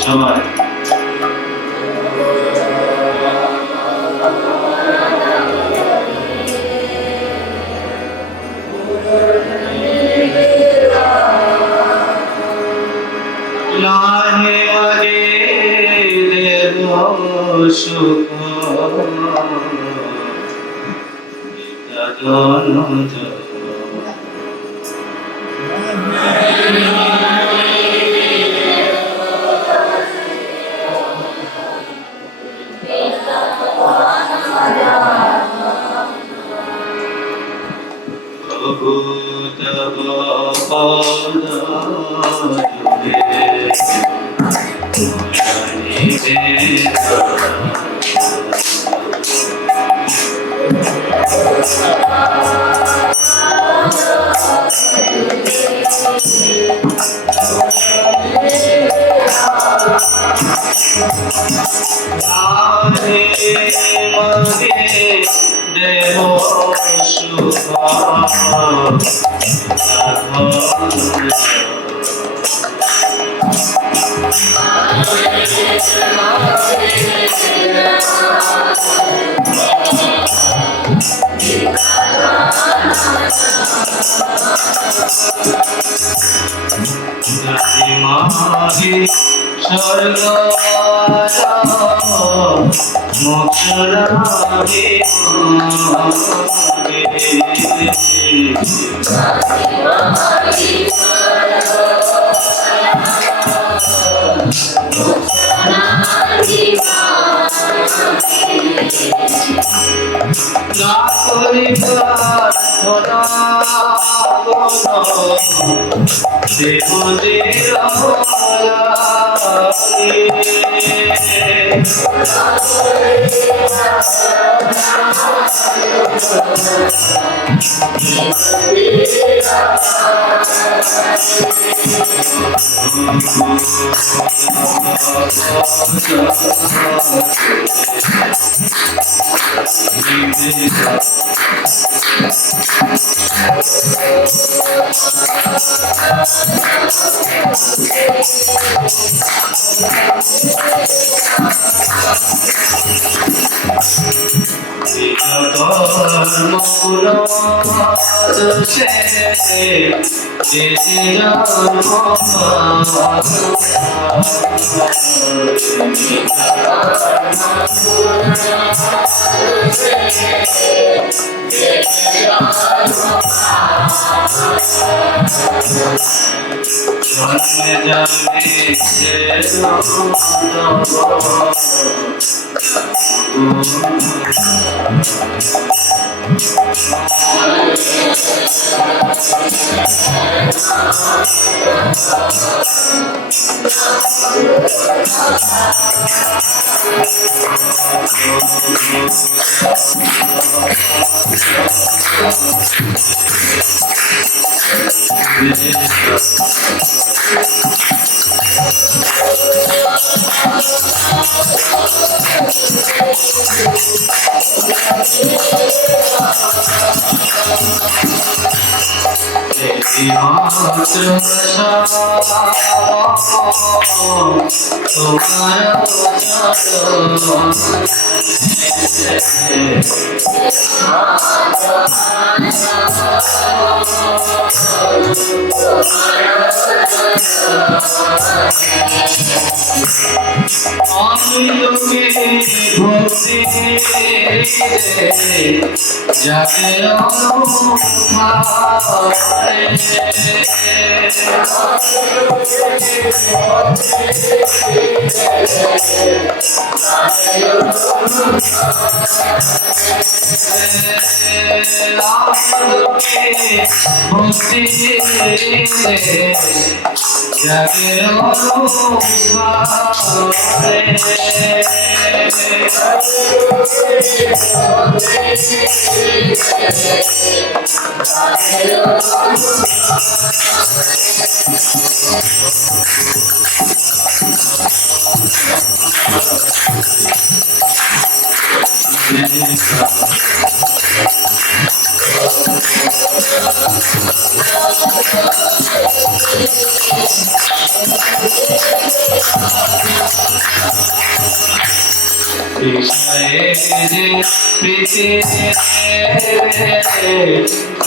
সবাই লাহে আগে দেব সুখ জন প্রভু তব পদ দেব সুখ মাঝে স্বর্গ মোক্ষরাগে না করিবার দেবদের বিষয়ে যে প্রীতি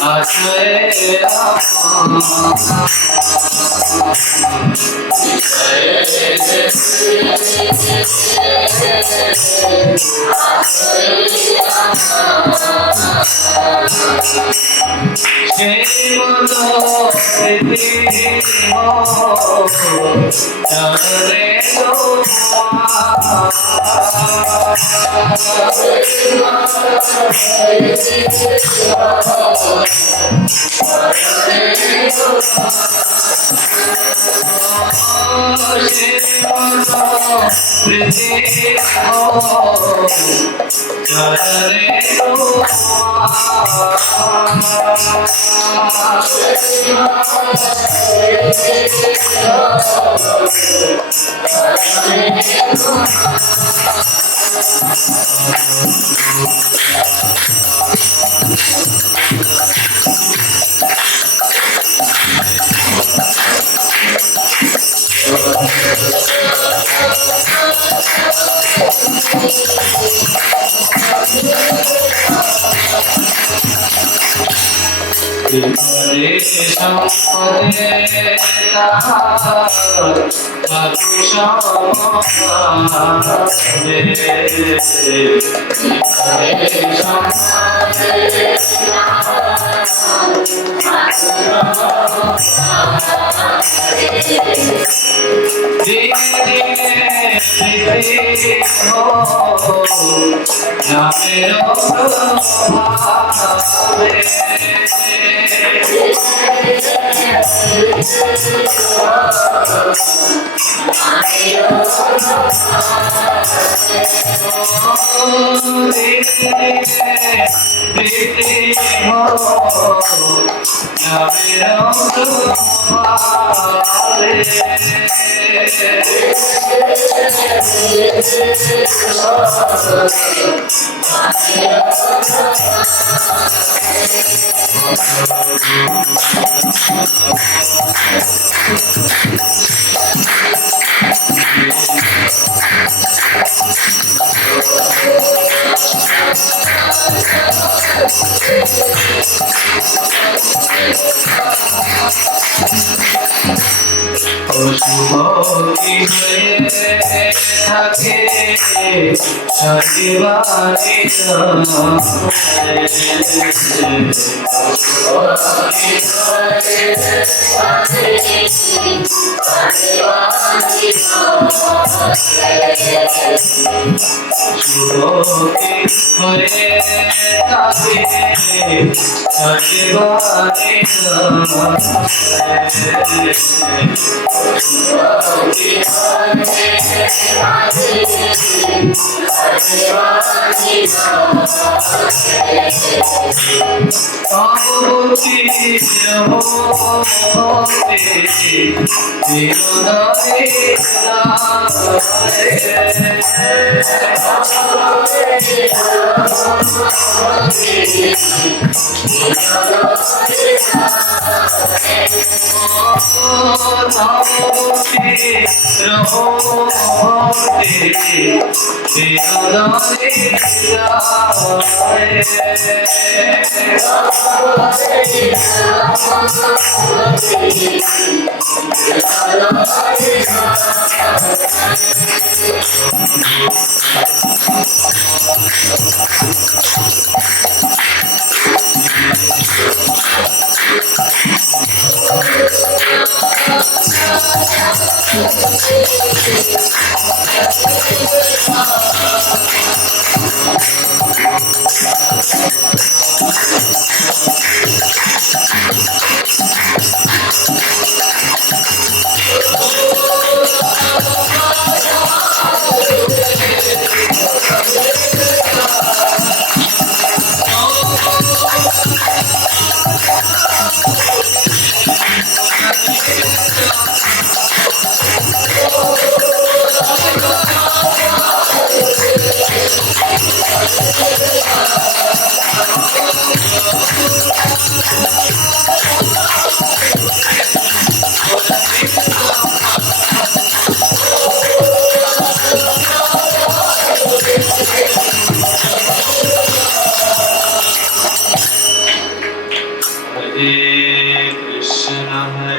আশ্রয়ে সেই মতো প্রীতি জাগরে পশুপক্ষী হয়ে থাকে সজীবানি হয়ে থাকে সজীবানি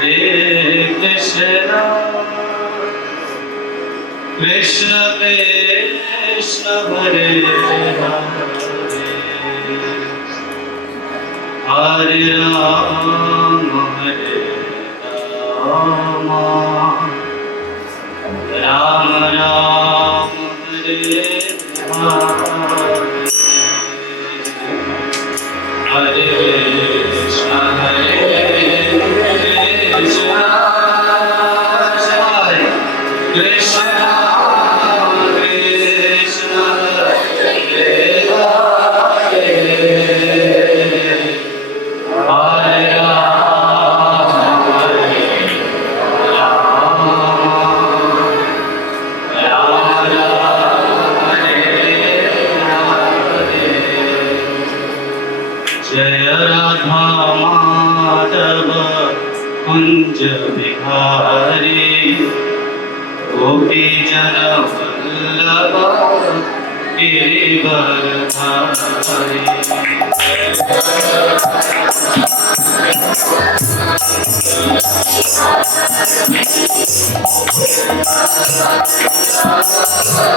Krishna Krishna Krishna Hare Hare Hare Rama Hare Rama Rama Rama Hare Hare Hare Krishna Krishna Krishna Krishna Hare Hare Hare Rama Hare Rama Rama Rama Hare Hare Jaya Radha Madhava Kunja Bihari Gopi Jana Vallabha Girivardhari Jaya Radha Madhava Kunja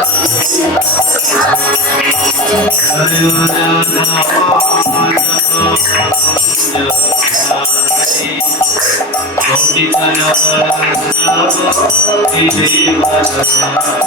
Bihari Gopi Jana Vallabha Girivardhari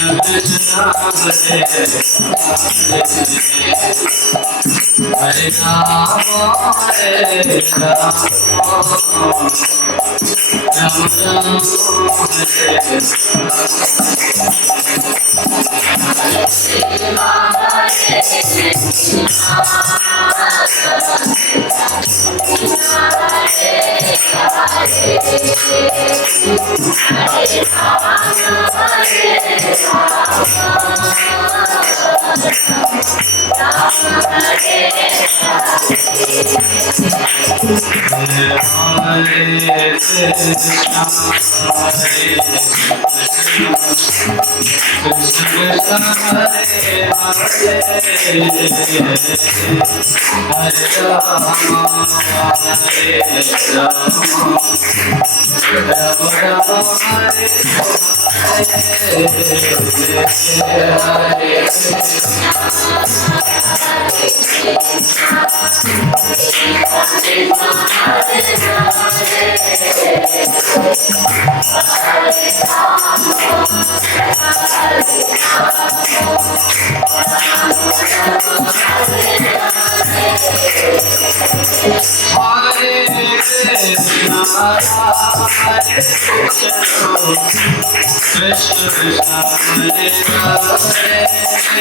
Krishna Krishna Hare Hare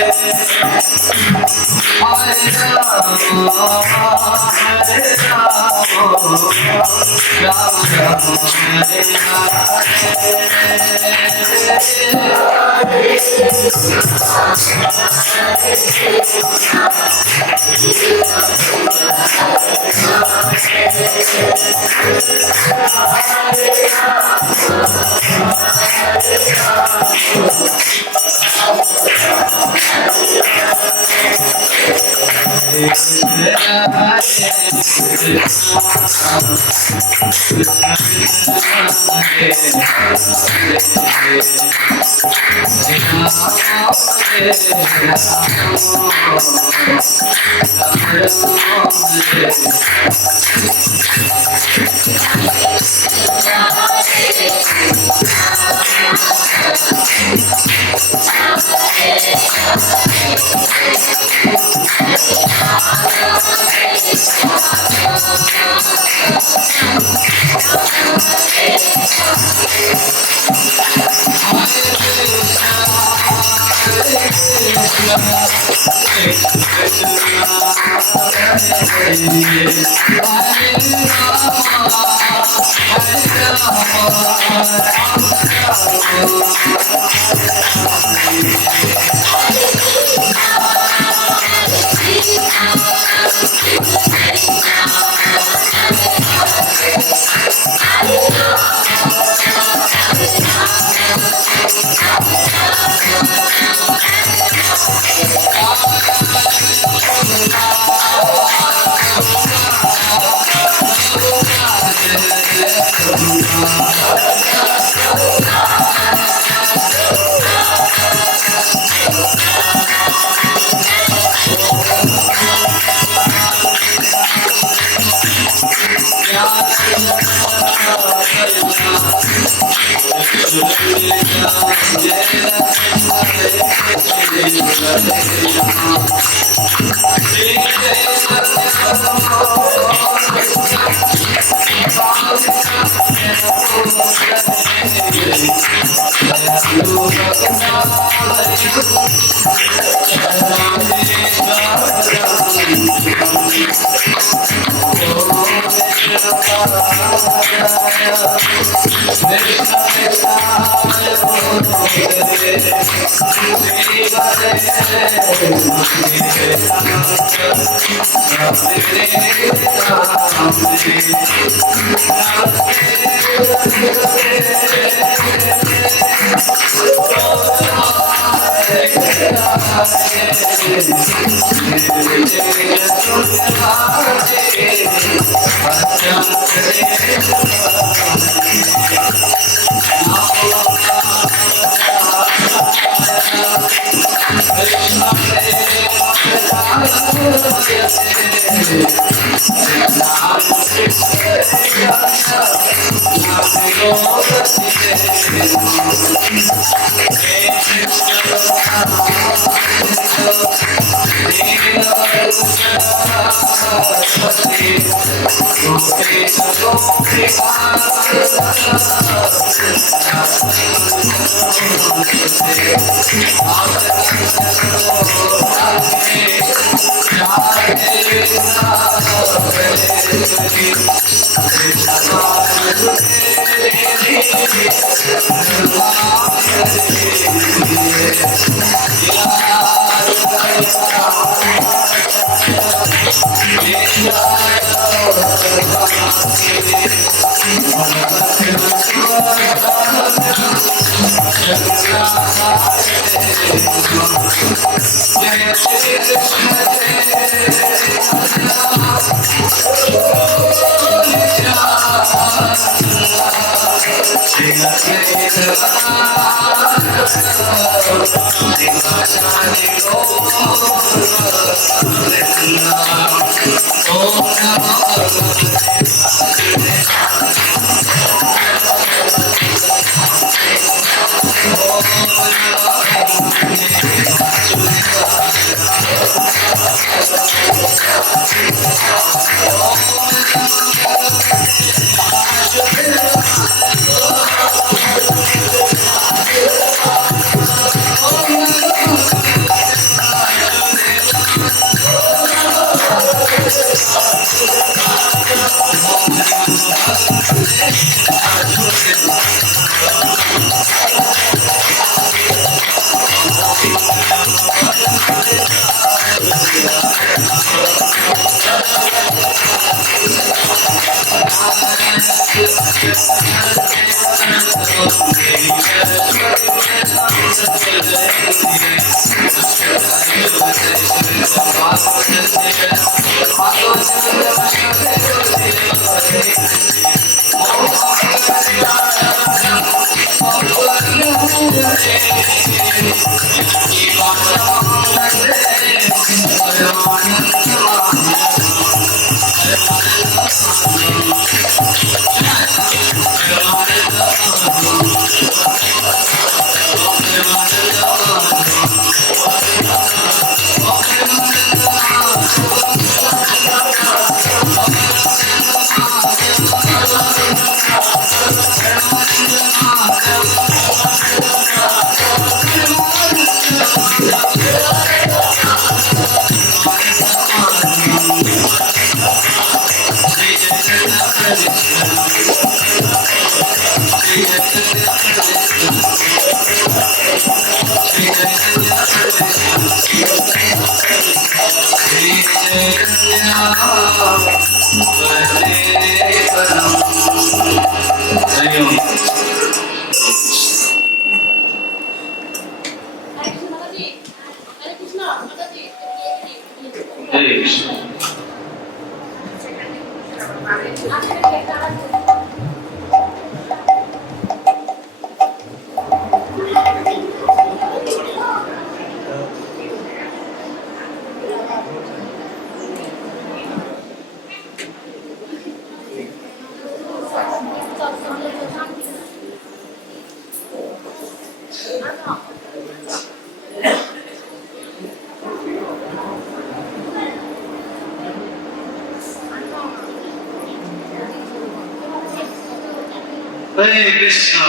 Hare Krishna.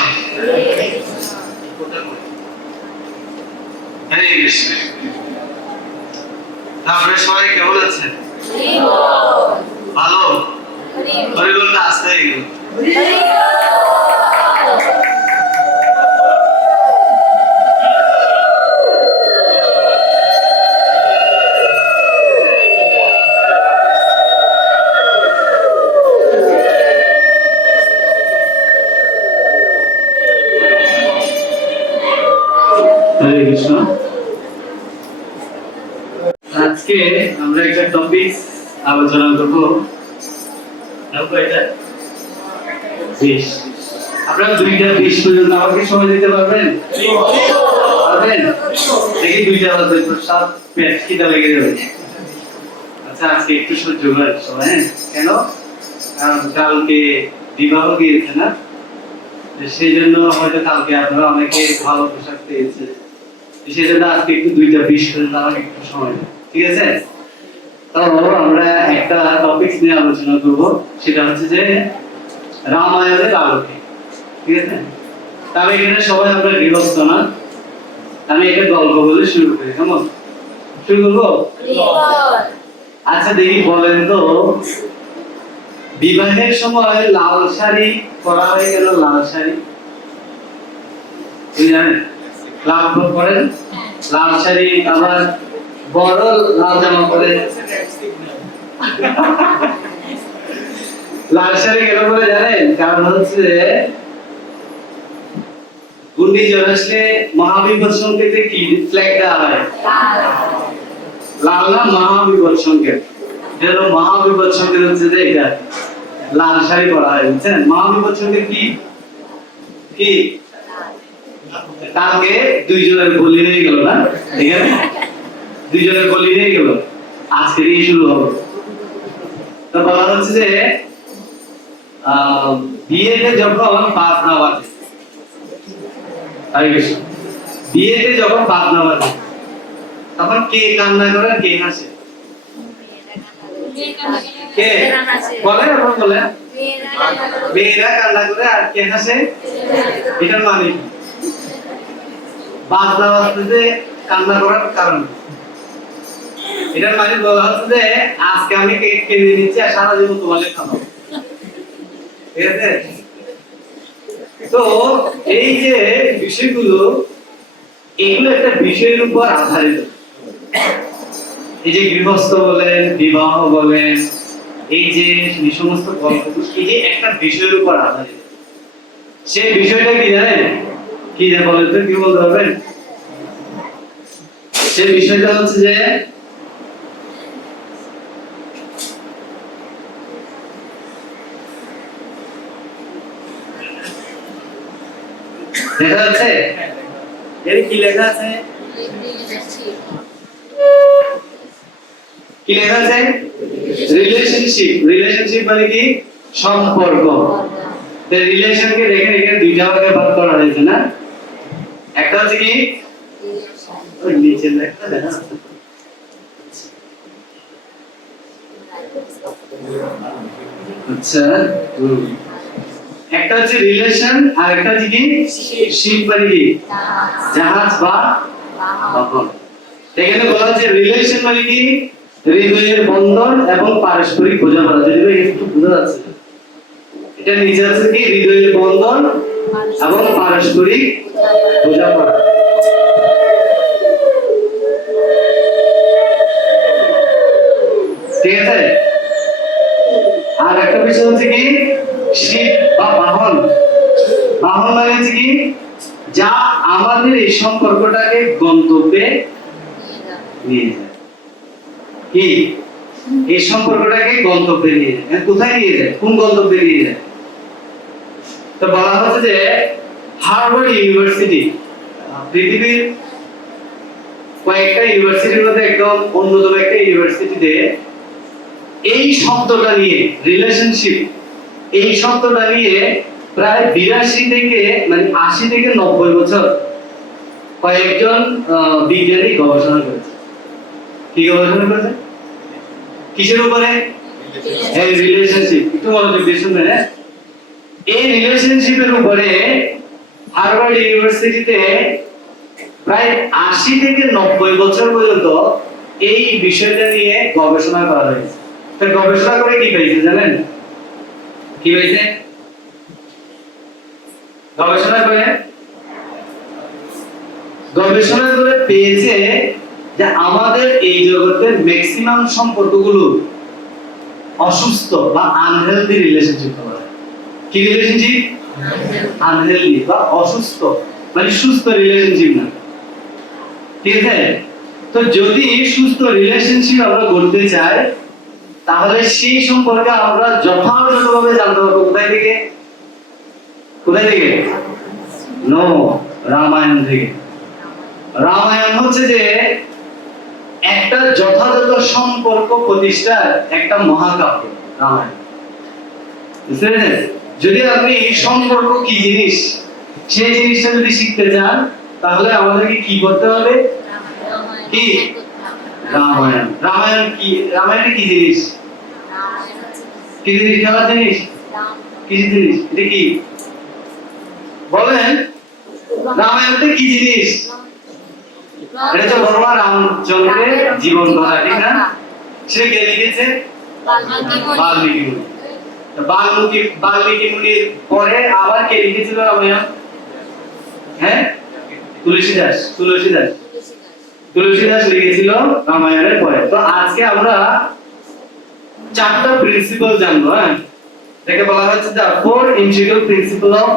Hare Krishna. তারপরে সবাই কেমন আছে? ভালো। হরিবলটা আসতে হয়ে গেল। হরে কৃষ্ণ। আজকে আমরা একটা টপিক আলোচনা করব। এটা 20। আপনারা 2টা 20 পর্যন্ত আমাকে সময় দিতে পারবেন? পারবেন? দেখি 2টা বাজে তো সব পেট খিদা লেগে যাবে। আচ্ছা আজকে একটু সহ্য করার সময়, কেন? কারণ কালকে বিবাহ গিয়েছে না, সেই জন্য হয়তো কালকে আপনারা অনেকে ভালো পোশাক পেয়েছে, সেই জন্য আজকে একটু 2টা 20 পর্যন্ত আমাকে একটু সময় দেন, ঠিক আছে? তো আমরা একটা টপিক নিয়ে আলোচনা করব, সেটা হচ্ছে যে রামায়ণের আলোকে, ঠিক আছে? তবে এখানে সবাই আমরা গৃহস্থ না, আমি একটা গল্প বলে শুরু করি। কেমন শুরু করবো? আচ্ছা দেখি বলেন তো, বিবাহের সময় লাল শাড়ি পরা হয় কেন? লাল শাড়ি জানেন? লাল ফ্রক পরেন, লাল শাড়ি, আবার বড় লাল জামা পরে। লাল শাড়ি কেন পরে জানেন? কারণ হচ্ছে ঘূর্ণিঝড় আসলে মহাবিপদ সংকেতে কি ফ্ল্যাগ দেওয়া হয়? লাল না মহাবিপদ সংকেত। এটা মহাবিপদ সংকেত হচ্ছে যে এটা লাল শাড়ি পরা হয়, বুঝছেন? মহাবিপদ সংকেত কি কি? কালকে 2 জনের বলি হয়ে গেল না, ঠিক আছে? 2 জনের বলি হয়ে গেল, আজকে দিয়ে শুরু হবে। তো বলা হচ্ছে যে বিয়েতে যখন বাজনা বাজে, বিয়েতে যখন বাজনা বাজে তখন কে কান্না করে আর কে হাসে? কে বলে? আপনারা বলেন। মেয়েরা কান্না করে আর কে হাসে? এটার মানে কি? বাজনা বাজতে কান্না করার কারণ এটার মানে বলা হচ্ছে যে আজকে আমি কেক কিনে নিচ্ছি আর সারা জীবন তোমাকে খাবো, ঠিক আছে? তো এই যে বিষয়গুলো, এগুলো একটা বিষয়ের উপর আধারিত। এই যে গৃহস্থ বলেন, বিবাহ বলেন, এই যে সমস্ত গল্পগুলো, এই যে একটা বিষয়ের উপর আধারিত। সেই বিষয়টা কি জানেন? কি যে বলেন তো, কি বলতে পারবেন? সেই বিষয়টা হচ্ছে যে দেখা যাচ্ছে এর কি লেখা আছে? কি লেখা আছে? রিলেশনশিপ। রিলেশনশিপ মানে কি? সম্পর্ক। তো রিলেশনকে দেখেন এখানে দুইটা ভাগে ভাগ করা হয়েছে না? একটা হচ্ছে কি ওই নিচে লেখা দেখা যাচ্ছে। আচ্ছা, একটা হচ্ছে রিলেশন আর একটা হচ্ছে কি শিপ মানে কি জাহাজ বা বাহন। এখানে বলা হচ্ছে রিলেশন মানে কি হৃদয়ের বন্ধন এবং পারস্পরিক বোঝাপড়া। যদি একটু বোঝা যাচ্ছে, এটা নিচে আছে কি হৃদয়ের বন্ধন এবং পারস্পরিক বোঝাপড়া। ঠিক আছে? আর একটা বিষয় হচ্ছে কি শিপ বা বাহন। বাহন মানে হচ্ছে কি যা আমাদের এই সম্পর্কটাকে গন্তব্যে নিয়ে যায়। কি এই সম্পর্কটাকে গন্তব্যে নিয়ে যায়, কোথায় নিয়ে যায়, কোন গন্তব্যে নিয়ে যায়? তো বলা হচ্ছে যে হার্ভার্ড ইউনিভার্সিটি পৃথিবীর কয়েকটা ইউনিভার্সিটির মধ্যে একদম অন্যতম একটা ইউনিভার্সিটিতে এই শব্দটা নিয়ে রিলেশনশিপ, এই শব্দটা নিয়ে প্রায় 82 থেকে মানে 80 থেকে 90 বছর কয়েকজন বিজ্ঞানী গবেষণা করেছে। কি গবেষণা করেছে? কিসের উপরে? এই রিলেশনশিপ। একটু মনোযোগ দিয়ে শুনবেন। এই রিলেশনশিপের উপরে হার্ভার্ড ইউনিভার্সিটিতে প্রায় 80 থেকে 90 বছর পর্যন্ত এই বিষয়টা নিয়ে গবেষণা করা হয়েছে। তো গবেষণা করে কি পেয়েছে জানেন? কি পেয়েছে? গবেষণা করে পেয়েছে যে আমাদের এই জগতের ম্যাক্সিমাম সম্পর্কগুলো অসুস্থ বা আনহেলদি রিলেশনশিপ বলা হয়। কি রিলেশনশিপ? আনহেলদি বা অসুস্থ, মানে সুস্থ রিলেশনশিপ না। ঠিক আছে? তো যদি সুস্থ রিলেশনশিপ আমরা গড়তে চাই, তাহলে সেই সম্পর্কে আমরা যথাযথভাবে জানতে পারবো কোথায় থেকে? কোথায় থেকে? নো, রামায়ণ থেকে। রামায়ণ হচ্ছে যে একটা যথাযথ সম্পর্ক প্রতিষ্ঠার একটা মহাকাব্য রামায়ণ। বুঝলেন? যদি আপনি এই সম্পর্ক কি জিনিস সেই জিনিসটা যদি শিখতে চান, তাহলে আমাদেরকে কি করতে হবে? কি রামায়ণ। রামায়ণ কি? রামায়ণে কি জিনিস? কি জিনিস? খেলার জিনিস? কি জিনিস? এটা কি বলেন? রামায়ণটা কি জিনিস? এটা তো ভগবান রামচন্দ্রের জীবন কথা, ঠিক না? সে কে লিখেছে? বাল্মীকি মুনি। বাল্মীকি মুনির পরে আবার কে লিখেছিল রামায়ণ? হ্যাঁ, তুলসীদাস লিখেছিল রামায়ণের পরে। তো আজকে আমরা চারটা প্রিন্সিপাল জানবো। হ্যাঁ, এটাকে বলা হচ্ছে the four integral principle of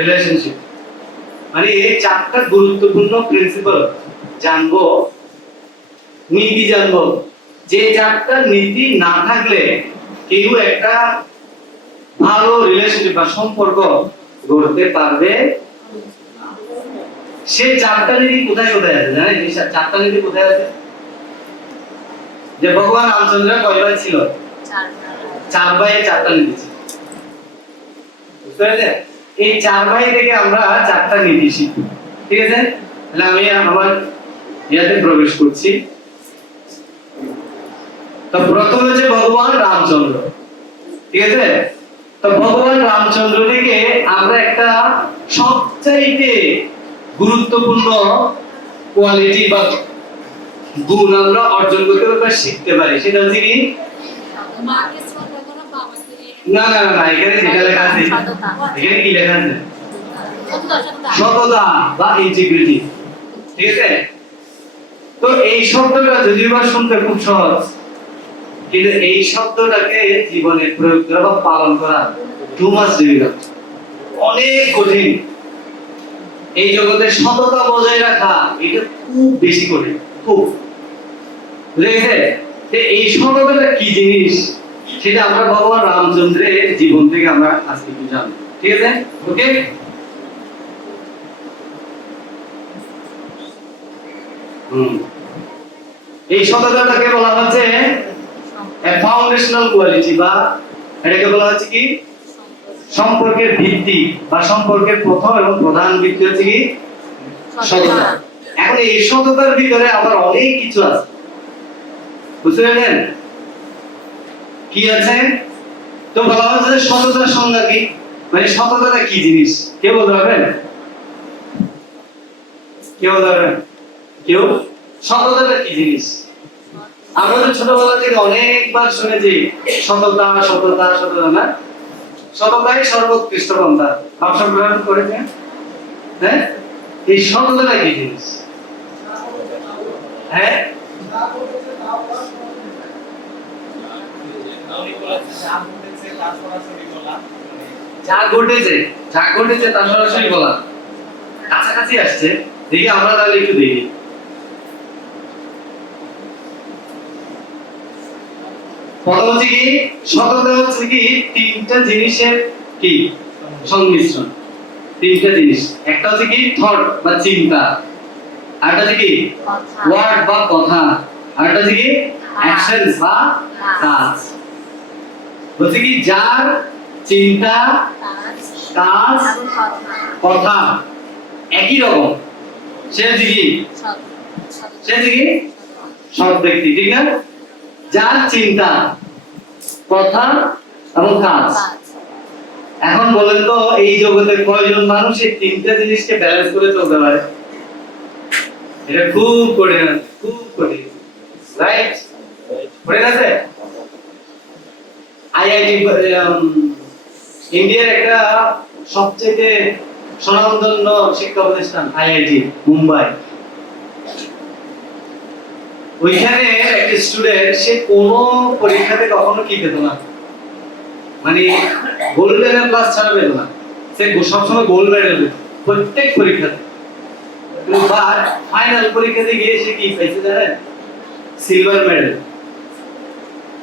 relationship. মানে এই চারটা গুরুত্বপূর্ণ প্রিন্সিপাল জানবো, নীতি জানবো, যে চারটা নীতি না থাকলে কেউ একটা ভালো রিলেশনশিপ বা সম্পর্ক গড়তে পারবে। সেই চারটা নীতি কোথায় কোথায় আছে জানেন? এই চারটা নীতি কোথায় আছে? যে ভগবান রামচন্দ্র কয় ভাই ছিল? চার ভাইয়ের চারটা নীতি ছিল। বুঝতে পেরেছেন? এই চার ভাই থেকে আমরা চারটা নীতি শিখব। ঠিক আছে? তাহলে আমি আমার ইয়াতে প্রবেশ করছি। তো প্রথম হচ্ছে ভগবান রামচন্দ্র। ঠিক আছে? তো ভগবান রামচন্দ্র থেকে আমরা একটা সবচাইতে গুরুত্বপূর্ণ কোয়ালিটি বা গুণ আমরা অর্জন করতে পারি বা শিখতে পারি, সেটা হচ্ছে কি? মাকে শ্রদ্ধা করা, বাবাকে না না না, এখানে যেটা লেখা আছে, এখানে কি লেখা আছে? সততা বা ইন্টিগ্রিটি। ঠিক আছে? তো এই শব্দটা যদিও বা শুনতে খুব সহজ, কিন্তু এই শব্দটাকে জীবনে প্রয়োগ করা বা পালন করা টু মাচ ডিফিকাল্ট, অনেক কঠিন। এই জগতে সততা বজায় রাখা এটা খুব বেশি কঠিন, খুব। বুঝে গেছে? এই সততাটা কি জিনিস সেটা আমরা ভগবান রামচন্দ্রের জীবন থেকে আমরা আজকে একটু জানবো। ঠিক আছে? ওকে। এই সততাটাকে বলা হচ্ছে ফাউন্ডেশনাল কোয়ালিটি, বা এটাকে বলা হচ্ছে কি? সম্পর্কের ভিত্তি বা সম্পর্কের প্রথম এবং প্রধান ভিত্তি হচ্ছে কি? সততা। এখন এই সততার ভিতরে আবার অনেক কিছু আছে, বুঝতে পারলেন? কি আছে? তো বলা হচ্ছে যে সততার সংজ্ঞা কি, মানে সততাটা কি জিনিস, কে বলতে পারবেন? কেউ বলতে পারবেন? কেউ? সততাটা কি জিনিস? আমরা তো ছোটবেলা থেকে অনেকবার শুনেছি সততা সততা সততা, না? সততাই সর্বোৎকৃষ্ট পন্থা, অবসর গ্রহণ করেছেন। হ্যাঁ, এই সততাটা কি জিনিস? হ্যাঁ, যা ঘটেছে তা সরাসরি বলা, কাছাকাছি আসছে। দেখি আমরা তাহলে একটু দেখি। প্রথম হচ্ছে কি? সততা হচ্ছে কি তিনটা জিনিসের কি সংমিশ্রণ। তিনটা জিনিস, একটা হচ্ছে কি থট বা চিন্তা, আরেকটা হচ্ছে কি ওয়ার্ড বা কথা, আরেকটা হচ্ছে কি অ্যাকশন বা কাজ। হচ্ছে কি যার চিন্তা কাজ কথা একই রকম, সে হচ্ছে কি সৎ ব্যক্তি। ঠিক না? যার চিন্তা কথা এবং কাজ। এখন বলেন তো এই জগতে কয়জন মানুষ এই তিনটা জিনিসকে ব্যালেন্স করে চলতে পারে? এটা খুব কঠিন, খুব কঠিন, রাইট? কঠিন আছে। আইআইটি ইন্ডিয়ার একটা সবচেয়ে স্বনামধন্য শিক্ষা প্রতিষ্ঠান আইআইটি মুম্বাই। ওইখানে একটা স্টুডেন্ট, সে কোনো পরীক্ষাতে কখনো কি পেত না, মানে গোল্ডেন প্লাস ছাড়া পেত না। সে সবসময় গোল্ড মেডেল পেত প্রত্যেক পরীক্ষাতে। বাট ফাইনাল পরীক্ষাতে গিয়ে সে কি পাইছে জানেন? Silver medal.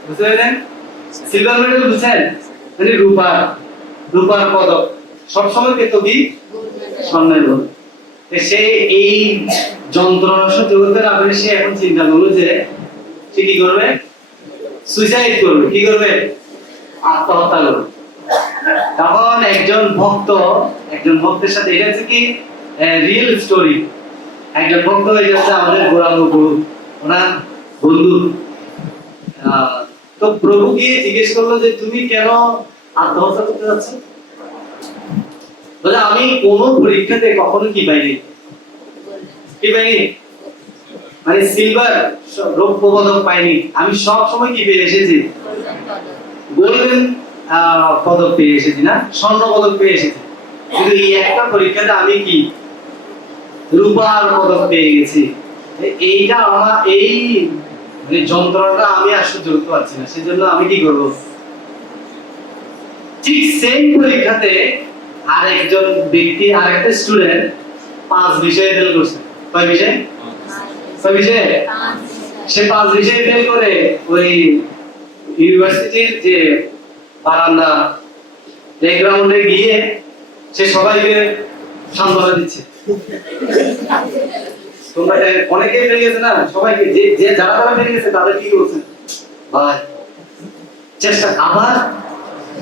বুঝতে পারলেন? সিলভার মেডেল বুঝছেন? মানে রূপার পদক সবসময় পেত কি স্বর্ণের পদক। সে এই যন্ত্রণা সহ্য করতে না পারে, সে এখন চিন্তা করলো যে সে কি করবে? সুইসাইড করবে। কি করবে? আত্মহত্যা করবে। তখন একজন ভক্তের সাথে, এটা হচ্ছে কি রিয়েল স্টোরি, একজন ভক্ত হয়ে যাচ্ছে আমাদের গৌরাঙ্গ গুরু, ওনার বন্ধু। তো প্রভু গিয়ে জিজ্ঞেস করলো যে তুমি কেন আত্মহত্যা করতে যাচ্ছ? বলে আমি কোন পরীক্ষাতে কখনো কি পাইনি, মানে সিলভার রৌপ্য পদক পাইনি, আমি সব সময় কি পেয়ে এসেছি? গোল্ডেন পদক পেয়ে এসেছি, না স্বর্ণ পদক পেয়ে এসেছি। কিন্তু এই একটা পরীক্ষাতে আমি কি রূপার পদক পেয়ে গেছি। এইটা আমার এই মানে যন্ত্রণাটা আমি আর সহ্য করতে পারছি না, সেজন্য আমি কি করব? ঠিক সেম পরীক্ষাতে আর একজন ব্যক্তি, আর একটা স্টুডেন্ট 5 বিষয়ে ফেল করছে। কয় বিষয়ে? সে 5 বিষয়ে ফেল করে ওই ইউনিভার্সিটির যে বারান্দা প্লেগ্রাউন্ডে গিয়ে সে সবাইকে সান্ত্বনা দিচ্ছে। তোমরা অনেকেই ফেল গেছে না, সবাইকে যে যারা ফেল গেছে তাদের কি করছে? ভাই চেষ্টা, আবার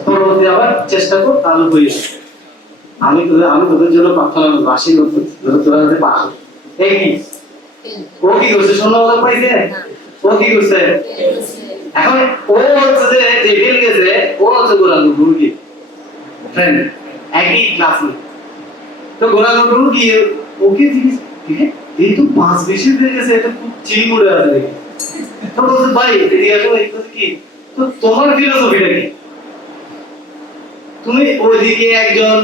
পরবর্তী আবার চেষ্টা কর, তাহলে হয়ে যাবে। আমি তোদের জন্য প্রার্থনা করবো, আশীর্বাদ করছি তোরা যাতে পাস। এই কি ও কি করছে? স্বর্ণপদক পাইছে? ও কি করছে? এখন ও হচ্ছে যে ফেল গেছে, ও হচ্ছে গৌরাঙ্গ গুরু কি ফ্রেন্ড, একই ক্লাসমেট। তো গৌরাঙ্গ গুরু কি ওকে জিজ্ঞেস, ঠিক আছে এই তো 5 বেশি হয়ে গেছে, এটা খুব চিল করে আছে দেখি। তো বলছে ভাই রিয়াজ ভাই কি তো তোমার ফিলোসফিটা কি? তুমি ওইদিকে একজন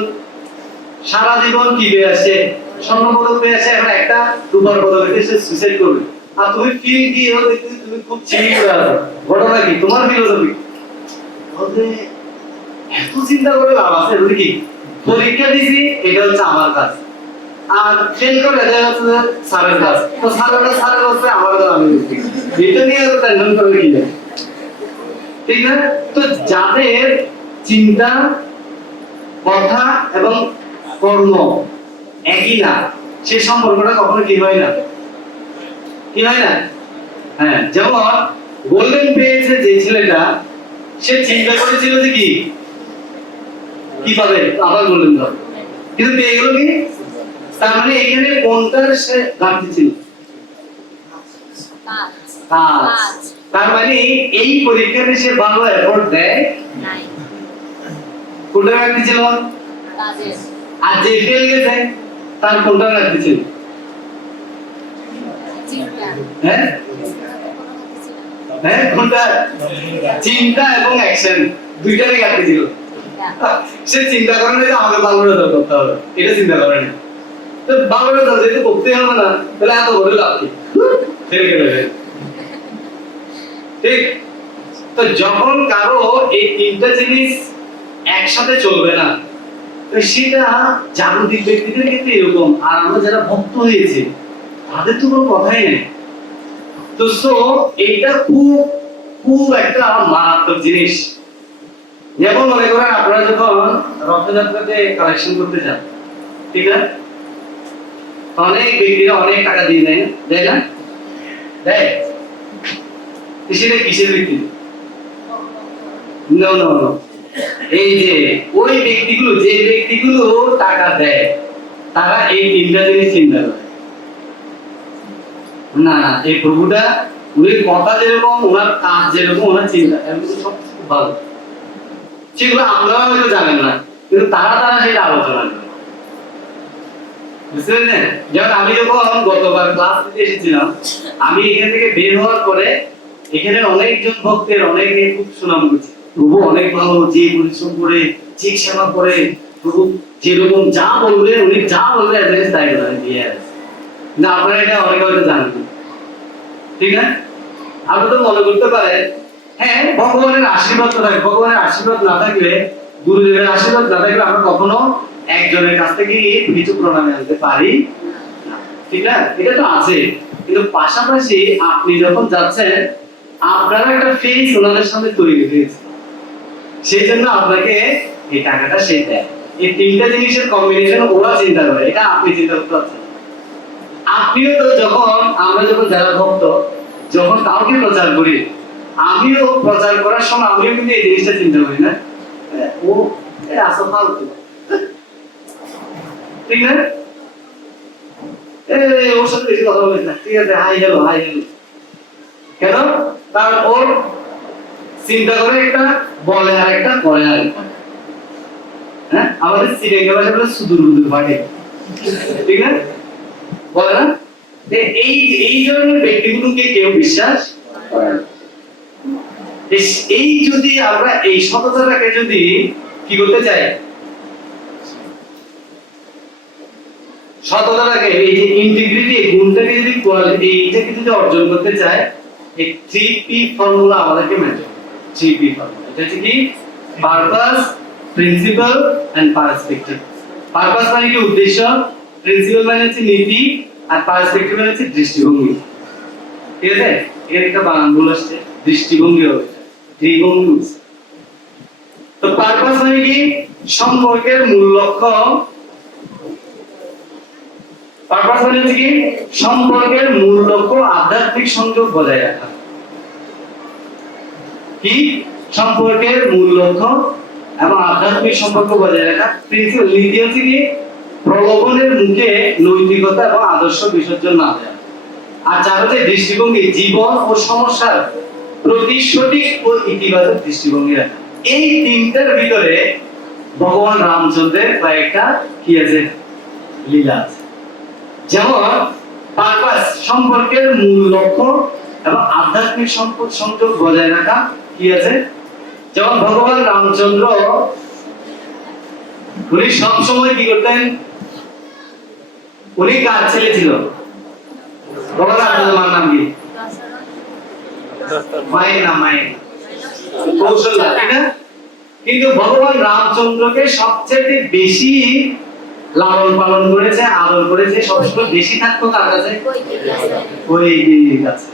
সারা জীবন কি পেয়ে আসছে, স্বর্ণপদক পেয়ে আসছে, এখন একটা রূপার পদক পেয়ে সে সুইসাইড করবে, আর তুমি ফিল কি এর দেখতে তুমি খুব চিল করে আছো, ঘটনা কি তোমার ফিলোসফি? বলতে এত চিন্তা করে লাভ আছে? বলি কি পরীক্ষা দিছি এটা হচ্ছে আমার কাজ, আর ফেল করে এটা হচ্ছে স্যারের কাজ, তো স্যারের হচ্ছে আমার কাজ, আমি বুঝি এটা নিয়ে এত টেনশন করে কি যায়, ঠিক না? তো যাদের চিন্তা কথা এবং কর্ম একই না, সে সম্পর্কটা কখনো কি হয় না, কি হয় না? হ্যাঁ, যেমন গোল্ডেন পেয়েছে যে ছেলেটা, সে চিন্তা করেছিল যে কি কি পাবে, আবার গোল্ডেন পাবে, কিন্তু পেয়ে গেল কি? তার মানে এখানে কোনটার সে ঘাটতি ছিল? কাজ। তার মানে এই পরীক্ষাতে সে ভালো এফোর্ট দেয় নাই, কোনটা ঘাটতি ছিল? কাজের। আর যে ফেল গেছে তার কোনটা ঘাটতি ছিল? চিন্তা। হ্যাঁ হ্যাঁ, কোনটা? চিন্তা এবং অ্যাকশন, দুইটারই ঘাটতি ছিল। সে চিন্তা করে না যে আমাকে ভালো রেজাল্ট করতে হবে, এটা চিন্তা করে না। তো ভালো রেজাল্ট যেহেতু করতে হবে না, তাহলে এত বড় লাভ কি? ফেল গেলে ঠিক। তো যখন কারো এই তিনটা জিনিস একসাথে চলবে না, তো সেটা জাগতিক ব্যক্তিদের ক্ষেত্রে এরকম, আর আমরা যারা ভক্ত হয়েছে তাদের তো কোনো কথাই নেই। তো সো এইটা খুব খুব একটা মারাত্মক জিনিস। যেমন মনে করেন আপনারা যখন রথযাত্রাতে কালেকশন করতে যান, ঠিক আছে, অনেক ব্যক্তিরা অনেক টাকা দিয়ে দেয়, দেয় না? দেয়। সেটা কিসের ভিত্তি? নো নো নো, এই যে ওই ব্যক্তিগুলো, যে ব্যক্তিগুলো টাকা দেয়, তারা এই তিনটা জিনিস চিন্তা করে না, না এই প্রভুটা উনি কথা যেরকম, ওনার কাজ যেরকম, ওনার চিন্তা এগুলো সব খুব ভালো, সেগুলো আপনারা হয়তো জানেন না, কিন্তু তারা সেটা আলোচনা করে। বুঝতে পেরেছেন? যেমন আমি যখন গতবার ক্লাস দিতে এসেছিলাম, আমি এখান থেকে বের হওয়ার পরে এখানে অনেকজন ভক্তের অনেকে খুব সুনাম করছে, প্রভু অনেক ভালো, যে পরিশ্রম করে, যে সেবা করে, প্রভু যেরকম যা বলবে, উনি যা বলবে অ্যাড্রেস তাই করে দিয়ে না। আপনারা এটা অনেকে হয়তো জানেন, ঠিক না? আপনি তো মনে করতে পারেন হ্যাঁ ভগবানের আশীর্বাদ তো থাকে, ভগবানের আশীর্বাদ না থাকলে, গুরুদেবের আশীর্বাদ না থাকলে আমরা কখনো একজনের কাছ থেকে কিছু প্রণামী আনতে পারি না, ঠিক না? এটা তো আছে, কিন্তু পাশাপাশি আপনি যখন যাচ্ছেন আপনারা একটা ফেস ওনাদের সামনে তৈরি হয়েছে, সেই জন্য আপনাকে এই টাকাটা সে দেয়। এই তিনটা জিনিসের কম্বিনেশন ওরা চিন্তা করে, এটা আপনি চিন্তা করতে পারছেন। আপনিও তো যখন, আমরা যখন যারা ভক্ত যখন কাউকে প্রচার করি, আমিও প্রচার করার সময় আমিও কিন্তু এই জিনিসটা চিন্তা করি না, ও আসো ফালতু, ঠিক না? ওর সাথে বেশি কথা বলিস না, ঠিক আছে, হাই হ্যালো হাই হ্যালো, কেন? কারণ ওর চিন্তা করে একটা, বলে আর একটা, করে আর একটা। হ্যাঁ, আমাদের সিরিয়াল ভাষা বলে সুদূর বুদূর পাঠে, ঠিক না? বলে না? এই এই ধরনের ব্যক্তিগুলোকে কেউ বিশ্বাস করে না। এই যদি আমরা এই সততাটাকে যদি কি করতে চাই, সততাটাকে, এই যে ইন্টিগ্রিটি, গুণটাকে যদি এইটাকে যদি অর্জন করতে চাই, এই 3P ফর্মুলা আমাদেরকে মেনে 3P ফর্মুলা, এটা হচ্ছে কি? Purpose, principal and perspective. Purpose মানে কি? উদ্দেশ্য, প্রিন্সিপাল মানে হচ্ছে নীতি, আর পার্সপেক্টিভ মানে হচ্ছে দৃষ্টিভঙ্গি, ঠিক আছে? এর একটা বানান ভুল আসছে, দৃষ্টিভঙ্গি হবে, দৃষ্টিভঙ্গি। তো পারপাস মানে কি? সম্পর্কের মূল লক্ষ্য, পারপাস মানে কি? সম্পর্কের মূল লক্ষ্য আধ্যাত্মিক সংযোগ বজায় রাখা। কি? সম্পর্কের মূল লক্ষ্য এবং আধ্যাত্মিক সম্পর্ক বজায় রাখা। প্রিন্সিপাল, নীতি হচ্ছে কি? প্রলোভনের মুখে নৈতিকতা এবং আদর্শ বিসর্জন না দেওয়া। আর চার হচ্ছে দৃষ্টিভঙ্গি, জীবন ও সমস্যার প্রতি সঠিক ও ইতিবাচক দৃষ্টিভঙ্গি রাখা। এই তিনটার ভিতরে ভগবান রামচন্দ্রের কয়েকটা কি আছে? লীলা আছে। যেমন পারপাস সম্পর্কের মূল লক্ষ্য এবং আধ্যাত্মিক সম্পর্ক সংযোগ বজায় রাখা কি আছে। যেমন ভগবান রামচন্দ্র উনি সবসময় কি করতেন, উনি কার ছেলে ছিল? ভগবান রামচন্দ্রের নাম কি? মায়ের নাম, মায়ের কৌশল্যা, ঠিক না? কিন্তু ভগবান রামচন্দ্রকে সবচেয়ে বেশি লালন পালন করেছে, আদর করেছে, সবসময় বেশি থাকতো কার কাছে? কৈকেয়ীর কাছে।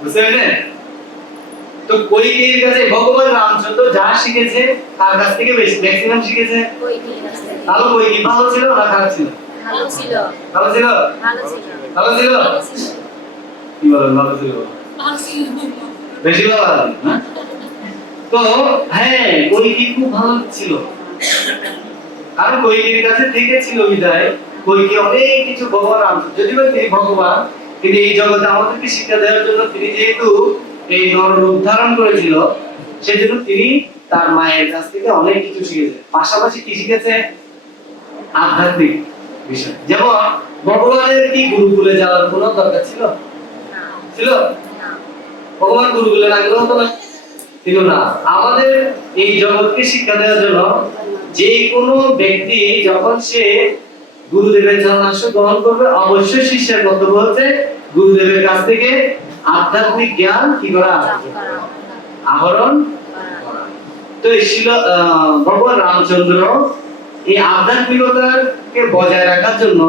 বুঝতে পারলেন? তো কৈকেয়ীর কাছে ভগবান রামচন্দ্র যা শিখেছে তার কাছ থেকে বেশি ম্যাক্সিমাম শিখেছে কৈকেয়ীর কাছে। তাহলে কৈকেয়ী ভালো ছিল না খারাপ ছিল? ভালো ছিল। ভালো ছিল? ভালো ছিল। ভালো ছিল? কি বলেন ভালো ছিল? ভালো ছিল। বেশি ভালো না? তো হ্যাঁ, কৈকেয়ী খুব ভালো ছিল। কারণ কৈকেয়ীর কাছে থেকে ছিল বিদায় কৈকেয়ী অনেক কিছু ভগবান রামচন্দ্র, যদি বা তিনি ভগবান, তিনি এই জগতে আমাদেরকে শিক্ষা দেওয়ার জন্য তিনি যেহেতু এই নররূপ ধারণ করেছিল, সেজন্য তিনি তার মায়ের কাছ থেকে অনেক কিছু শিখেছে। পাশাপাশি কি শিখেছে? আধ্যাত্মিক বিষয়। যেমন ভগবানের কি গুরুকুলে যাওয়ার কোনো দরকার ছিল? ছিল? ভগবান গুরুকুলে না গেলে হতো না? ছিল না। আমাদের এই জগৎকে শিক্ষা দেওয়ার জন্য যে কোনো ব্যক্তি যখন সে গুরুদেবের শরণাশ্রয় গ্রহণ করবে, অবশ্যই শিষ্যের কর্তব্য হচ্ছে গুরুদেবের কাছ থেকে আধ্যাত্মিক জ্ঞান কি করা, আহরণ করা। তো ছিল ভগবান রামচন্দ্র এই আধ্যাত্মিকতাকে বজায় রাখার জন্য,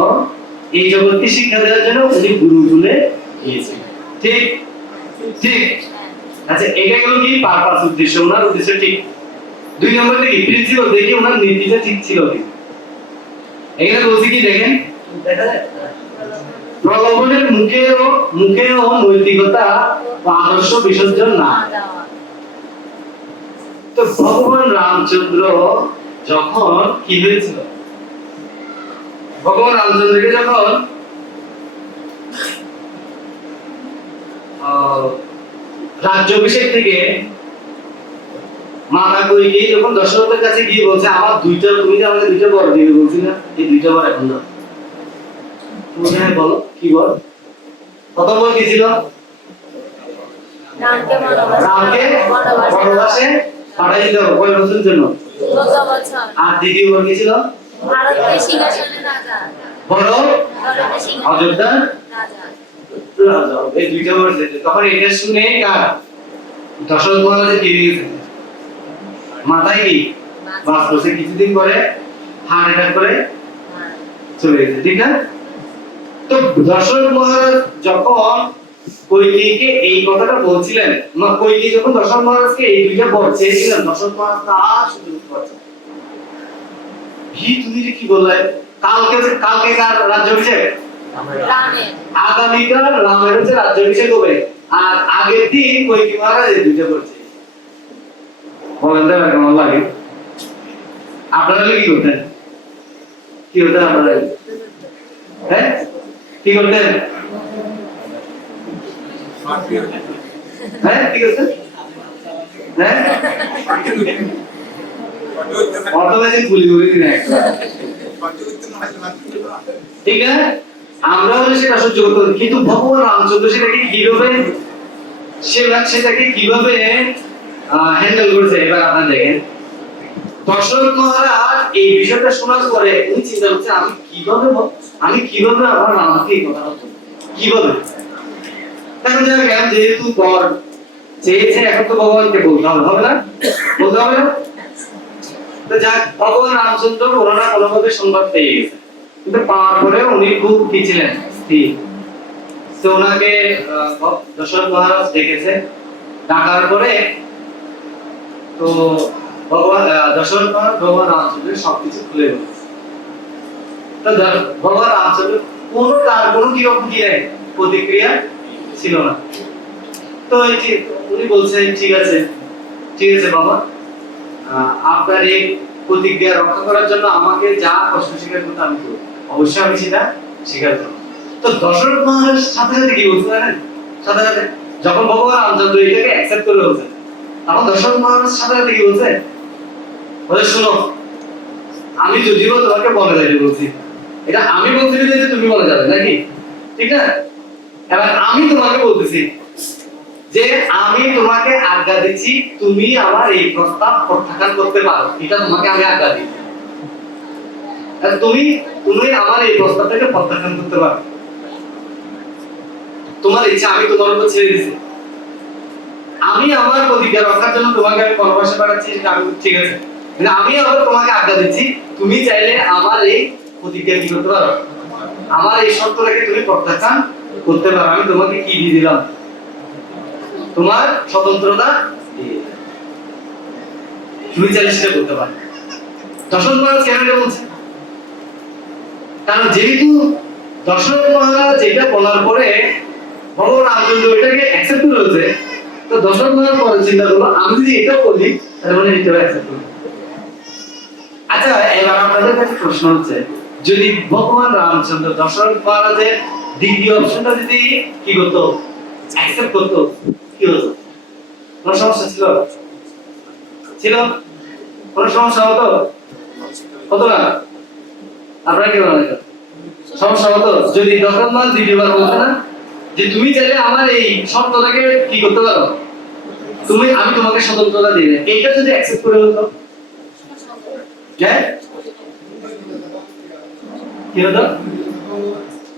এই জগৎকে শিক্ষা দেওয়ার জন্য উনি গুরুকুলে গিয়েছিলেন। ঠিক ঠিক আচ্ছা, এটা হলো কি পারপাস, উদ্দেশ্য, ওনার উদ্দেশ্য ঠিক। দুই নম্বর কি প্রিন্সিপাল, দেখি ওনার নীতিটা ঠিক ছিল কি। এখানে বলছি কি দেখেন, দেখা যায় প্রলোভনের মুখেও নৈতিকতা বা আদর্শ বিসর্জন না। তো ভগবান রামচন্দ্র যখন কি হয়েছিল, ভগবান রামচন্দ্রকে যখন রাজ্যাভিষেক থেকে মাতা কৈকেয়ী যখন দশরথের কাছে গিয়ে বলছে আমার দুইটা, তুমি যে আমাকে দুইটা বর দিবে বলছি না, এই দুইটা বর এখন দাও। তুমি বলো কি বল? প্রথম বল কি ছিল? রামকে বনবাসে পাঠাই দিতে হবে কয় বছরের জন্য? 14 বছর। আর দ্বিতীয় বল কি ছিল? ভারতের সিংহাসনের রাজা, বড় অযোধ্যার রাজা। এই দুইটা বল দিতে, তখন এটা শুনে কার দশরথ মহারাজের কি হয়েছে? মাথায় কি বাস বসে, কিছুদিন পরে হার্ট অ্যাটাক করে চলে গেছে, ঠিক না? তো দশরথ মহারাজ যখন কৈকেয়ীকে এই কথাটা বলছিলেন, কৈকেয়ী যখন দশরথ মহারাজকে এই দুইটা বর চেয়েছিলেন, দশরথ মহারাজ তার সুযোগ পাচ্ছেন। তুমি যে কি বললে, কালকে কার রাজ্যাভিষেক? রামের। আগামীকাল রামের হচ্ছে রাজ্যাভিষেক হবে, আর আগের দিন কৈকেয়ী মহারাজ এই দুইটা বলছে। বলেন তো কেমন লাগে? আপনারা কি করতেন? কি হতেন আপনারা? হ্যাঁ, কি করতেন? হ্যাঁ, কি করতেন? হ্যাঁ, অটোমেটিক গুলি গুলি না, ঠিক না? আমরা হলে সেটা সহ্য করতাম, কিন্তু ভগবান রামচন্দ্র সেটাকে কিভাবে কিভাবে হ্যান্ডেল করেছে এবার আপনারা দেখেন। দশরথ মহারাজ এই বিষয়টা শোনার পরে উনি চিন্তা করছে আমি কিভাবে আমার রামকে এই কথা বলবো, কিভাবে? এখন জানেন যেহেতু বর চেয়েছে, এখন তো ভগবানকে বলতে হবে না? বলতে হবে না? তো যাক, ভগবান রামচন্দ্র কোনো না কোনো ভাবে সংবাদ পেয়ে গেছে, কিন্তু পাওয়ার পরে উনি খুব কি ছিলেন, স্থির। তো ওনাকে দশরথ মহারাজ ডেকেছে, ডাকার পরে তো দশরথ মহারাজ ভগবান রামচন্দ্রের সবকিছু খুলে বলেছে। তো ভগবান রামচন্দ্র তার কোনো কিরকম কি প্রতিক্রিয়া ছিল না। তো উনি বলছেন ঠিক আছে বাবা, আপনার এই প্রতিজ্ঞা রক্ষা করার জন্য আমাকে যা কষ্ট স্বীকার করতে আমি করব, অবশ্যই আমি সেটা স্বীকার করব। তো দশরথ মহারাজ সাথে সাথে কি বলতে পারেন, সাথে সাথে যখন ভগবান রামচন্দ্র এটাকে অ্যাকসেপ্ট করে বলছেন, তখন দশরথ মহারাজ সাথে সাথে কি বলছে, বলে শোনো, আমি যদিও তোমাকে বলে যাইতে বলছি, এটা আমি বলছি যে তুমি বলে যাবে নাকি? ঠিক না? এবার আমি তোমাকে বলতেছি যে আমি তোমাকে আজ্ঞা দিচ্ছি তুমি আমার এই প্রস্তাব প্রত্যাখ্যান করতে পারো, এটা তোমাকে আমি আজ্ঞা দিই। আর তুমি তুমি আমার এই প্রস্তাবটাকে প্রত্যাখ্যান করতে পারো, তোমার ইচ্ছা আমি তোমার উপর ছেড়ে দিচ্ছি। আমি আমার অধিকার রক্ষার জন্য তোমাকে আমি পরামর্শ পাঠাচ্ছি, সেটা আমি ঠিক আছে, কিন্তু আমি আবার তোমাকে আজ্ঞা দিচ্ছি তুমি চাইলে আমার এই অধিকার কি করতে পারো, আমার এই শর্তটাকে তুমি প্রত্যাখ্যান করতে পারো। আমি তোমাকে কি দিয়ে দিলাম, তোমার স্বতন্ত্রতা দিয়ে দিলাম। তুমি চাইলে সেটা করতে পারো। দশরথ মহারাজ কেন এটা বলছে? কারণ যেহেতু দশরথ মহারাজ এটা বলার পরে ভগবান রামচন্দ্র এটাকে অ্যাকসেপ্ট করেছে, তো দশরথ মহারাজ পরে চিন্তা করলো আমি যদি এটাও বলি তাহলে মানে এটাও অ্যাকসেপ্ট করবে। আচ্ছা, এবার আপনাদের কাছে প্রশ্ন হচ্ছে, যদি ভগবান রামচন্দ্র দশরথ মহারাজের দ্বিতীয় অপশনটা যদি কি করতো, অ্যাকসেপ্ট করতো, কি হতো? কোনো সমস্যা ছিল? ছিল? কোনো সমস্যা হতো? হতো না? আপনারা কি বলেন? সমস্যা হতো যদি দশরথ মহারাজ দ্বিতীয়বার বলতো না যে তুমি চাইলে আমার এই শর্তটাকে কি করতে পারো, তুমি আমি তোমাকে স্বতন্ত্রতা দিলে, এইটা যদি অ্যাকসেপ্ট করে হতো, হ্যাঁ কি হতো?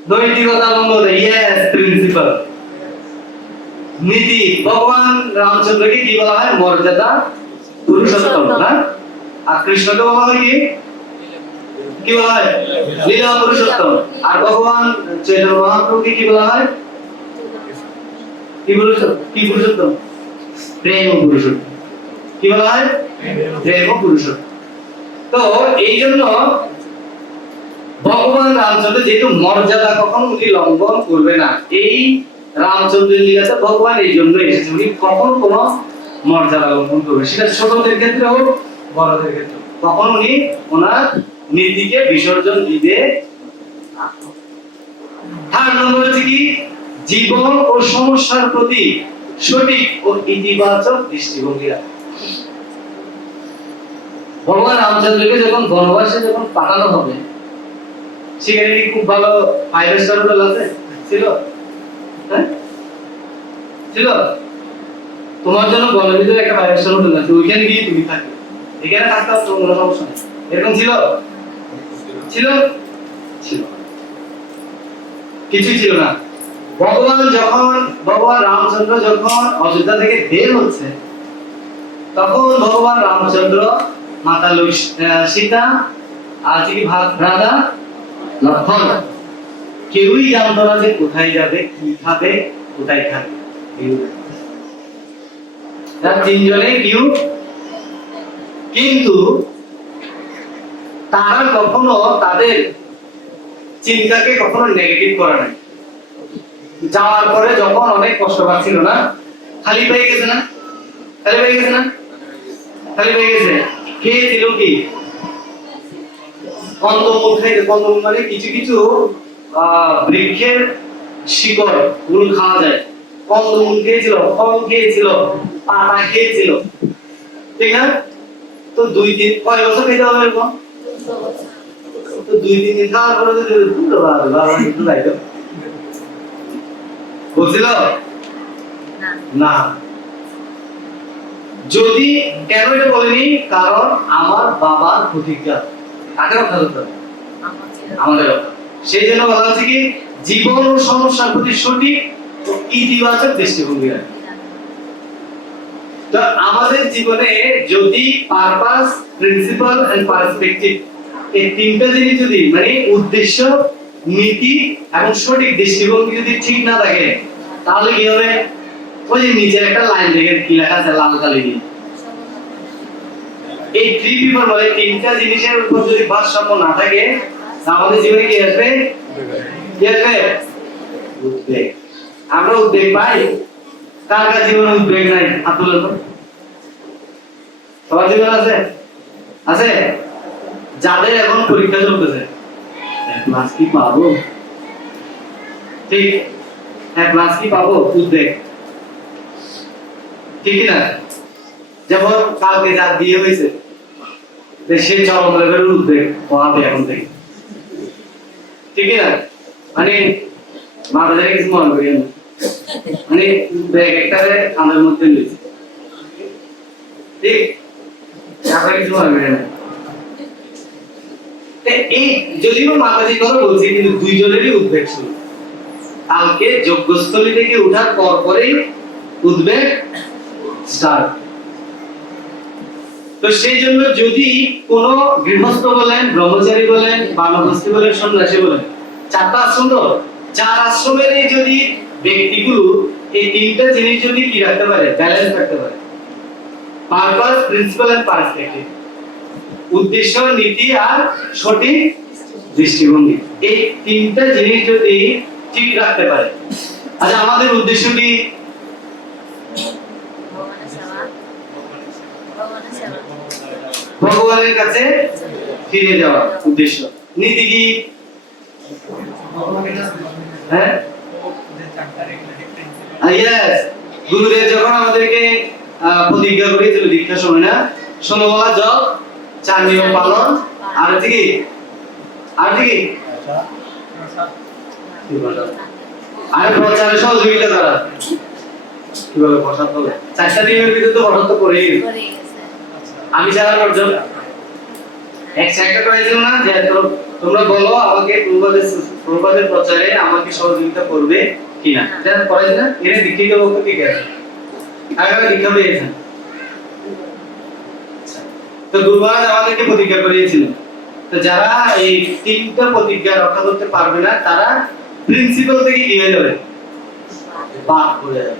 নৈতিকতা ভঙ্গ হতো। ইয়েস, প্রিন্সিপাল, নীতি। ভগবান রামচন্দ্রকে কি বলা হয়? মর্যাদা পুরুষোত্তম না? আর কৃষ্ণকে বলা হয় কি, কি বলা হয়? লীলা পুরুষোত্তম। আর ভগবান চৈতন্য মহাপ্রভুকে কি বলা হয়? কি পুরুষোত্তম? কি পুরুষোত্তম? প্রেম পুরুষোত্তম। কি বলা হয়? প্রেম পুরুষোত্তম। তো এই জন্য ভগবান রামচন্দ্র যেহেতু মর্যাদা কখনো উনি লঙ্ঘন করবে না, এই রামচন্দ্রের লীলাতে ভগবান এই জন্য এসেছে, উনি কখনো কোনো মর্যাদা লঙ্ঘন করবে, সেটা ছোটদের ক্ষেত্রে হোক বড়দের ক্ষেত্রে হোক, তখন উনি ওনার নীতিকে বিসর্জন দিবে। থার্ড নম্বর হচ্ছে কি, জীবন ও সমস্যার প্রতি সঠিক ও ইতিবাচক দৃষ্টিভঙ্গি রাখা। ভগবান রামচন্দ্রকে যখন বনবাসে যখন পাঠানো হবে, সেখানে কি খুব ভালো 5 স্টার হোটেল আছে? ছিল? হ্যাঁ ছিল? তোমার জন্য বনের ভিতরে একটা 5 স্টার হোটেল আছে, ওইখানে গিয়ে তুমি থাকবে, এখানে থাকতে হবে কোনো সমস্যা নেই, এরকম ছিল? ছিল? ছিল? কিছুই ছিল না। ভগবান রামচন্দ্র যখন অযোধ্যা থেকে বের হচ্ছে, তখন ভগবান রামচন্দ্র, মাতা সীতা আর কি ভ্রাতা লক্ষণ কেউই জানতো না যে কোথায় যাবে, কি খাবে, কোথায় থাকবে। তার তিনজনে কেউ, কিন্তু তারা কখনো তাদের চিন্তাকে কখনো নেগেটিভ করে নাই। যাওয়ার পরে যখন অনেক কষ্ট পাচ্ছিল না, খালি পেয়ে গেছে না, খালি পেয়ে গেছে না, খালি পেয়ে গেছে, খেয়েছিল কি কন্দমূল খাইতে। কন্দমূল মানে কিছু কিছু বৃক্ষের শিকড় গুলো খাওয়া যায়, কন্দমূল খেয়েছিল, ফল খেয়েছিল, পাতা খেয়েছিল, ঠিক না? তো 2-3 কয় বছর খেতে হবে এরকম? তো 2-3 দিন খাওয়ার পরে যদি একটু লাইতো বুঝছিল না। যদি কেন এটা বলেনি? কারণ আমার বাবার প্রতিজ্ঞা, কাকে রক্ষা করতে হবে? আমাদের রক্ষা। সেই জন্য বলা হচ্ছে কি, জীবন ও সমস্যার প্রতি সঠিক ও ইতিবাচক দৃষ্টিভঙ্গি রাখা। তো আমাদের জীবনে যদি পারপাস, প্রিন্সিপাল এন্ড পার্সপেক্টিভ, এই তিনটা জিনিস যদি মানে উদ্দেশ্য, নীতি এবং সঠিক দৃষ্টিভঙ্গি যদি ঠিক না থাকে, তাহলে কি হবে? ওই যে নিচে একটা লাইন দেখেন কি লেখা আছে লাল কালি দিয়ে, এই 3 পিপল বলে তিনটা জিনিসের উপর যদি ভারসাম্য না থাকে, আমাদের জীবনে কি আসবে? কি আসবে? উদ্বেগ। আমরা উদ্বেগ পাই? কার কার জীবনে উদ্বেগ নাই? হাত তুলে তো। সবার জীবনে আছে? আছে? যাদের এখন পরীক্ষা চলতেছে, ক্লাস কি পাবো, ঠিক, ক্লাস কি পাবো, উদ্বেগ, ঠিক না? যেমন কালকে যার বিয়ে হয়েছে, সে চরম লেভেলের উদ্বেগ পাবে এখন থেকে, ঠিক না? মানে মাথা থেকে কিছু মনে করি না, মানে ব্যাগ একটারে কানের মধ্যে নিয়েছে, ঠিক আপনার কিছু মনে করি না। এই যদিও মাতাজি কথা বলছি, কিন্তু দুইজনেরই উদ্বেগ ছিল। কালকে যজ্ঞস্থলী থেকে উঠার পর পরেই উদ্বেগ স্টার্ট। তো সেই জন্য যদি কোন গৃহস্থ বলেন, ব্রহ্মচারী বলেন, বানপ্রস্থী বলেন, সন্ন্যাসী বলেন, চারটা আশ্রম তো, চার আশ্রমের এই যদি ব্যক্তিগুলো এই তিনটা জিনিস যদি কি রাখতে পারে, ব্যালেন্স রাখতে পারে, পারপাস, প্রিন্সিপাল এন্ড পারস্পেক্টিভ, উদ্দেশ্য, নীতি আর সঠিক দৃষ্টিভঙ্গি, এই তিনটা জিনিস যদি ঠিক রাখতে পারে। আচ্ছা, আমাদের উদ্দেশ্য কি? ভগবানের কাছে ফিরে যাওয়া উদ্দেশ্য। নীতি কি? হ্যাঁ, ইয়েস, গুরুদেব যখন আমাদেরকে প্রতিজ্ঞা করেছিল দীক্ষার সময়, না শোনো বলা জপ, চার নিয়ম পালন, আর কি আর কি আর প্রচারে সহযোগিতা করা, কিভাবে প্রসাদ হবে, চারটা নিয়মের ভিতরে তো প্রসাদ তো করেই গেছে। আমি যারা অর্জন একটা করেছিল না, যে তোমরা বলো আমাকে প্রবাদের প্রচারে আমাকে সহযোগিতা করবে কিনা, এটা করেছে না, এর দীক্ষিত বক্তব্য ঠিক আছে, আগে দীক্ষা পেয়েছেন। তো গুরুবাজ আমাদেরকে প্রতিজ্ঞা করিয়েছিল, তো যারা এই তিনটা প্রতিজ্ঞা রক্ষা করতে পারবে না, তারা প্রিন্সিপাল থেকে কি হয়ে যাবে, বাদ পড়ে যাবে।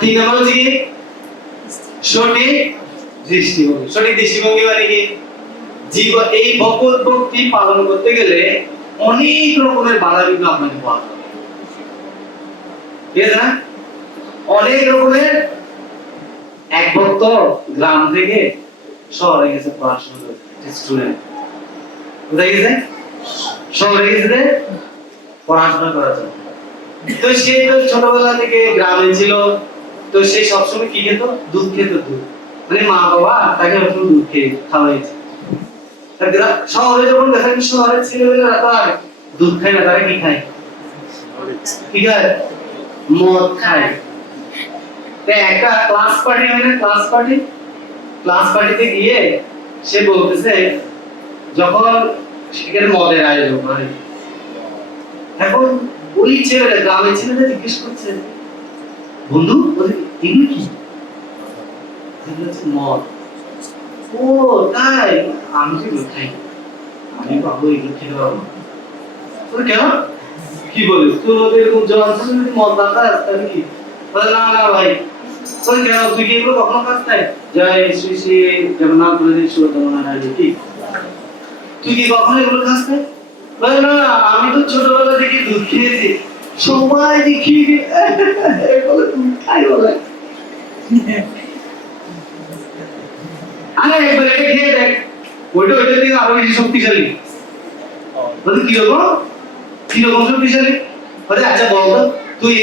তিন নম্বর হচ্ছে কি, সঠিক দৃষ্টিভঙ্গি। সঠিক দৃষ্টিভঙ্গি মানে কি, জীবন এই ভগবত ভক্তি পালন করতে গেলে অনেক রকমের বাধা বিঘ্ন আপনাকে পাওয়া যাবে, ঠিক আছে না? অনেক রকমের। এক ভক্ত গ্রাম থেকে শহরে গেছে পড়াশোনা করতে, স্টুডেন্ট কোথায় গেছে, শহরে গেছে পড়াশোনা করার জন্য। তো সে তো ছোটবেলা থেকে গ্রামে ছিল, তো সে সবসময় কি খেত, দুধ খেত, দুধ, মানে মা বাবা তাকে সবসময় দুধ খেয়ে খাওয়াইছে। শহরে যখন দেখেন শহরের ছেলেমেয়েরা তো আর দুধ খায় না, তারা কি খায়, কি খায়, মদ খায়। একটা ক্লাস পার্টি হয় না, ক্লাস পার্টিতে গিয়ে সে বলতেছে, যখন সেখানে মদের আয়োজন করে, এখন ওই ছেলেটা গ্রামের ছেলেটা জিজ্ঞেস করছে, বন্ধু এগুলো কি, মদ। ও তাই, আমি কি খাই, আমি বাবু এগুলো খেতে পারবো না। কেন, কি বলিস, তোর মধ্যে এরকম জল মদ রাখা তাহলে কি, না না ভাই, তুই কেন, তুই কি এগুলো কখনো খাস নাই, জয় শ্রী শ্রী জগন্নাথ বলদেব সুরতমনারায়ণ, কি তুই কি কখনো এগুলো খাস নাই? বলে না, আমি তো ছোটবেলা থেকে দুধ খেয়েছি, সবাই দেখি এগুলো দুধ খাই বলে। আরে একবার এটা খেয়ে দেখ, ওইটা থেকে আরো বেশি শক্তিশালী। বলে কিরকম শক্তিশালী? বলে আচ্ছা বলতো, তুই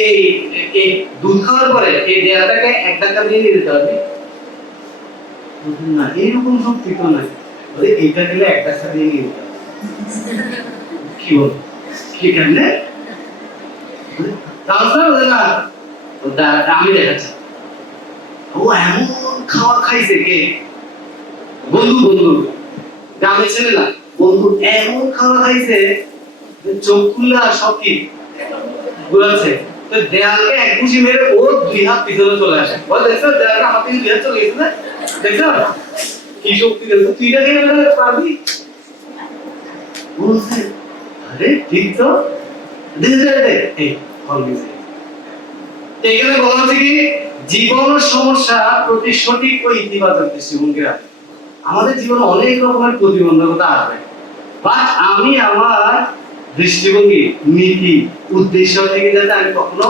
এই দুধ খাওয়ার পরে এই দেহটাকে এক ধাক্কা দিয়ে দিতে পারবি না? এইরকম শক্তি তো নাই। বলে এইটা দিলে এক ধাক্কা দিয়ে নিয়ে দিতে পারবি। কি বল, কি কেমনে? বলে না, আমি দেখাচ্ছি। ও এমন খাওয়া খাইছে, কে? বন্ধু গ্রামের ছেলে না, বন্ধু এমন খাওয়া খাইছে, চোখ খুললে আর সব কি ঘুরাচ্ছে। তো দেয়ালকে এক ঘুষি মেরে ও দুই হাত পিছনে চলে আসে। বল দেখছো, দেয়ালকে আমার থেকে দুই হাত চলে গেছে না, দেখছো কি শক্তি দেখছো, তুই এটা খেয়ে পারবি? বলছে আরে ঠিক তো, এখানে বলা হচ্ছে কি, জীবন সমস্যা প্রতি সঠিক ও ইতিবাচক দৃষ্টিভঙ্গি রাখে। আমাদের জীবনে অনেক রকমের প্রতিবন্ধকতা আসবে, বাট আমি আমার দৃষ্টিভঙ্গি, নীতি, উদ্দেশ্য থেকে যাতে আমি কখনো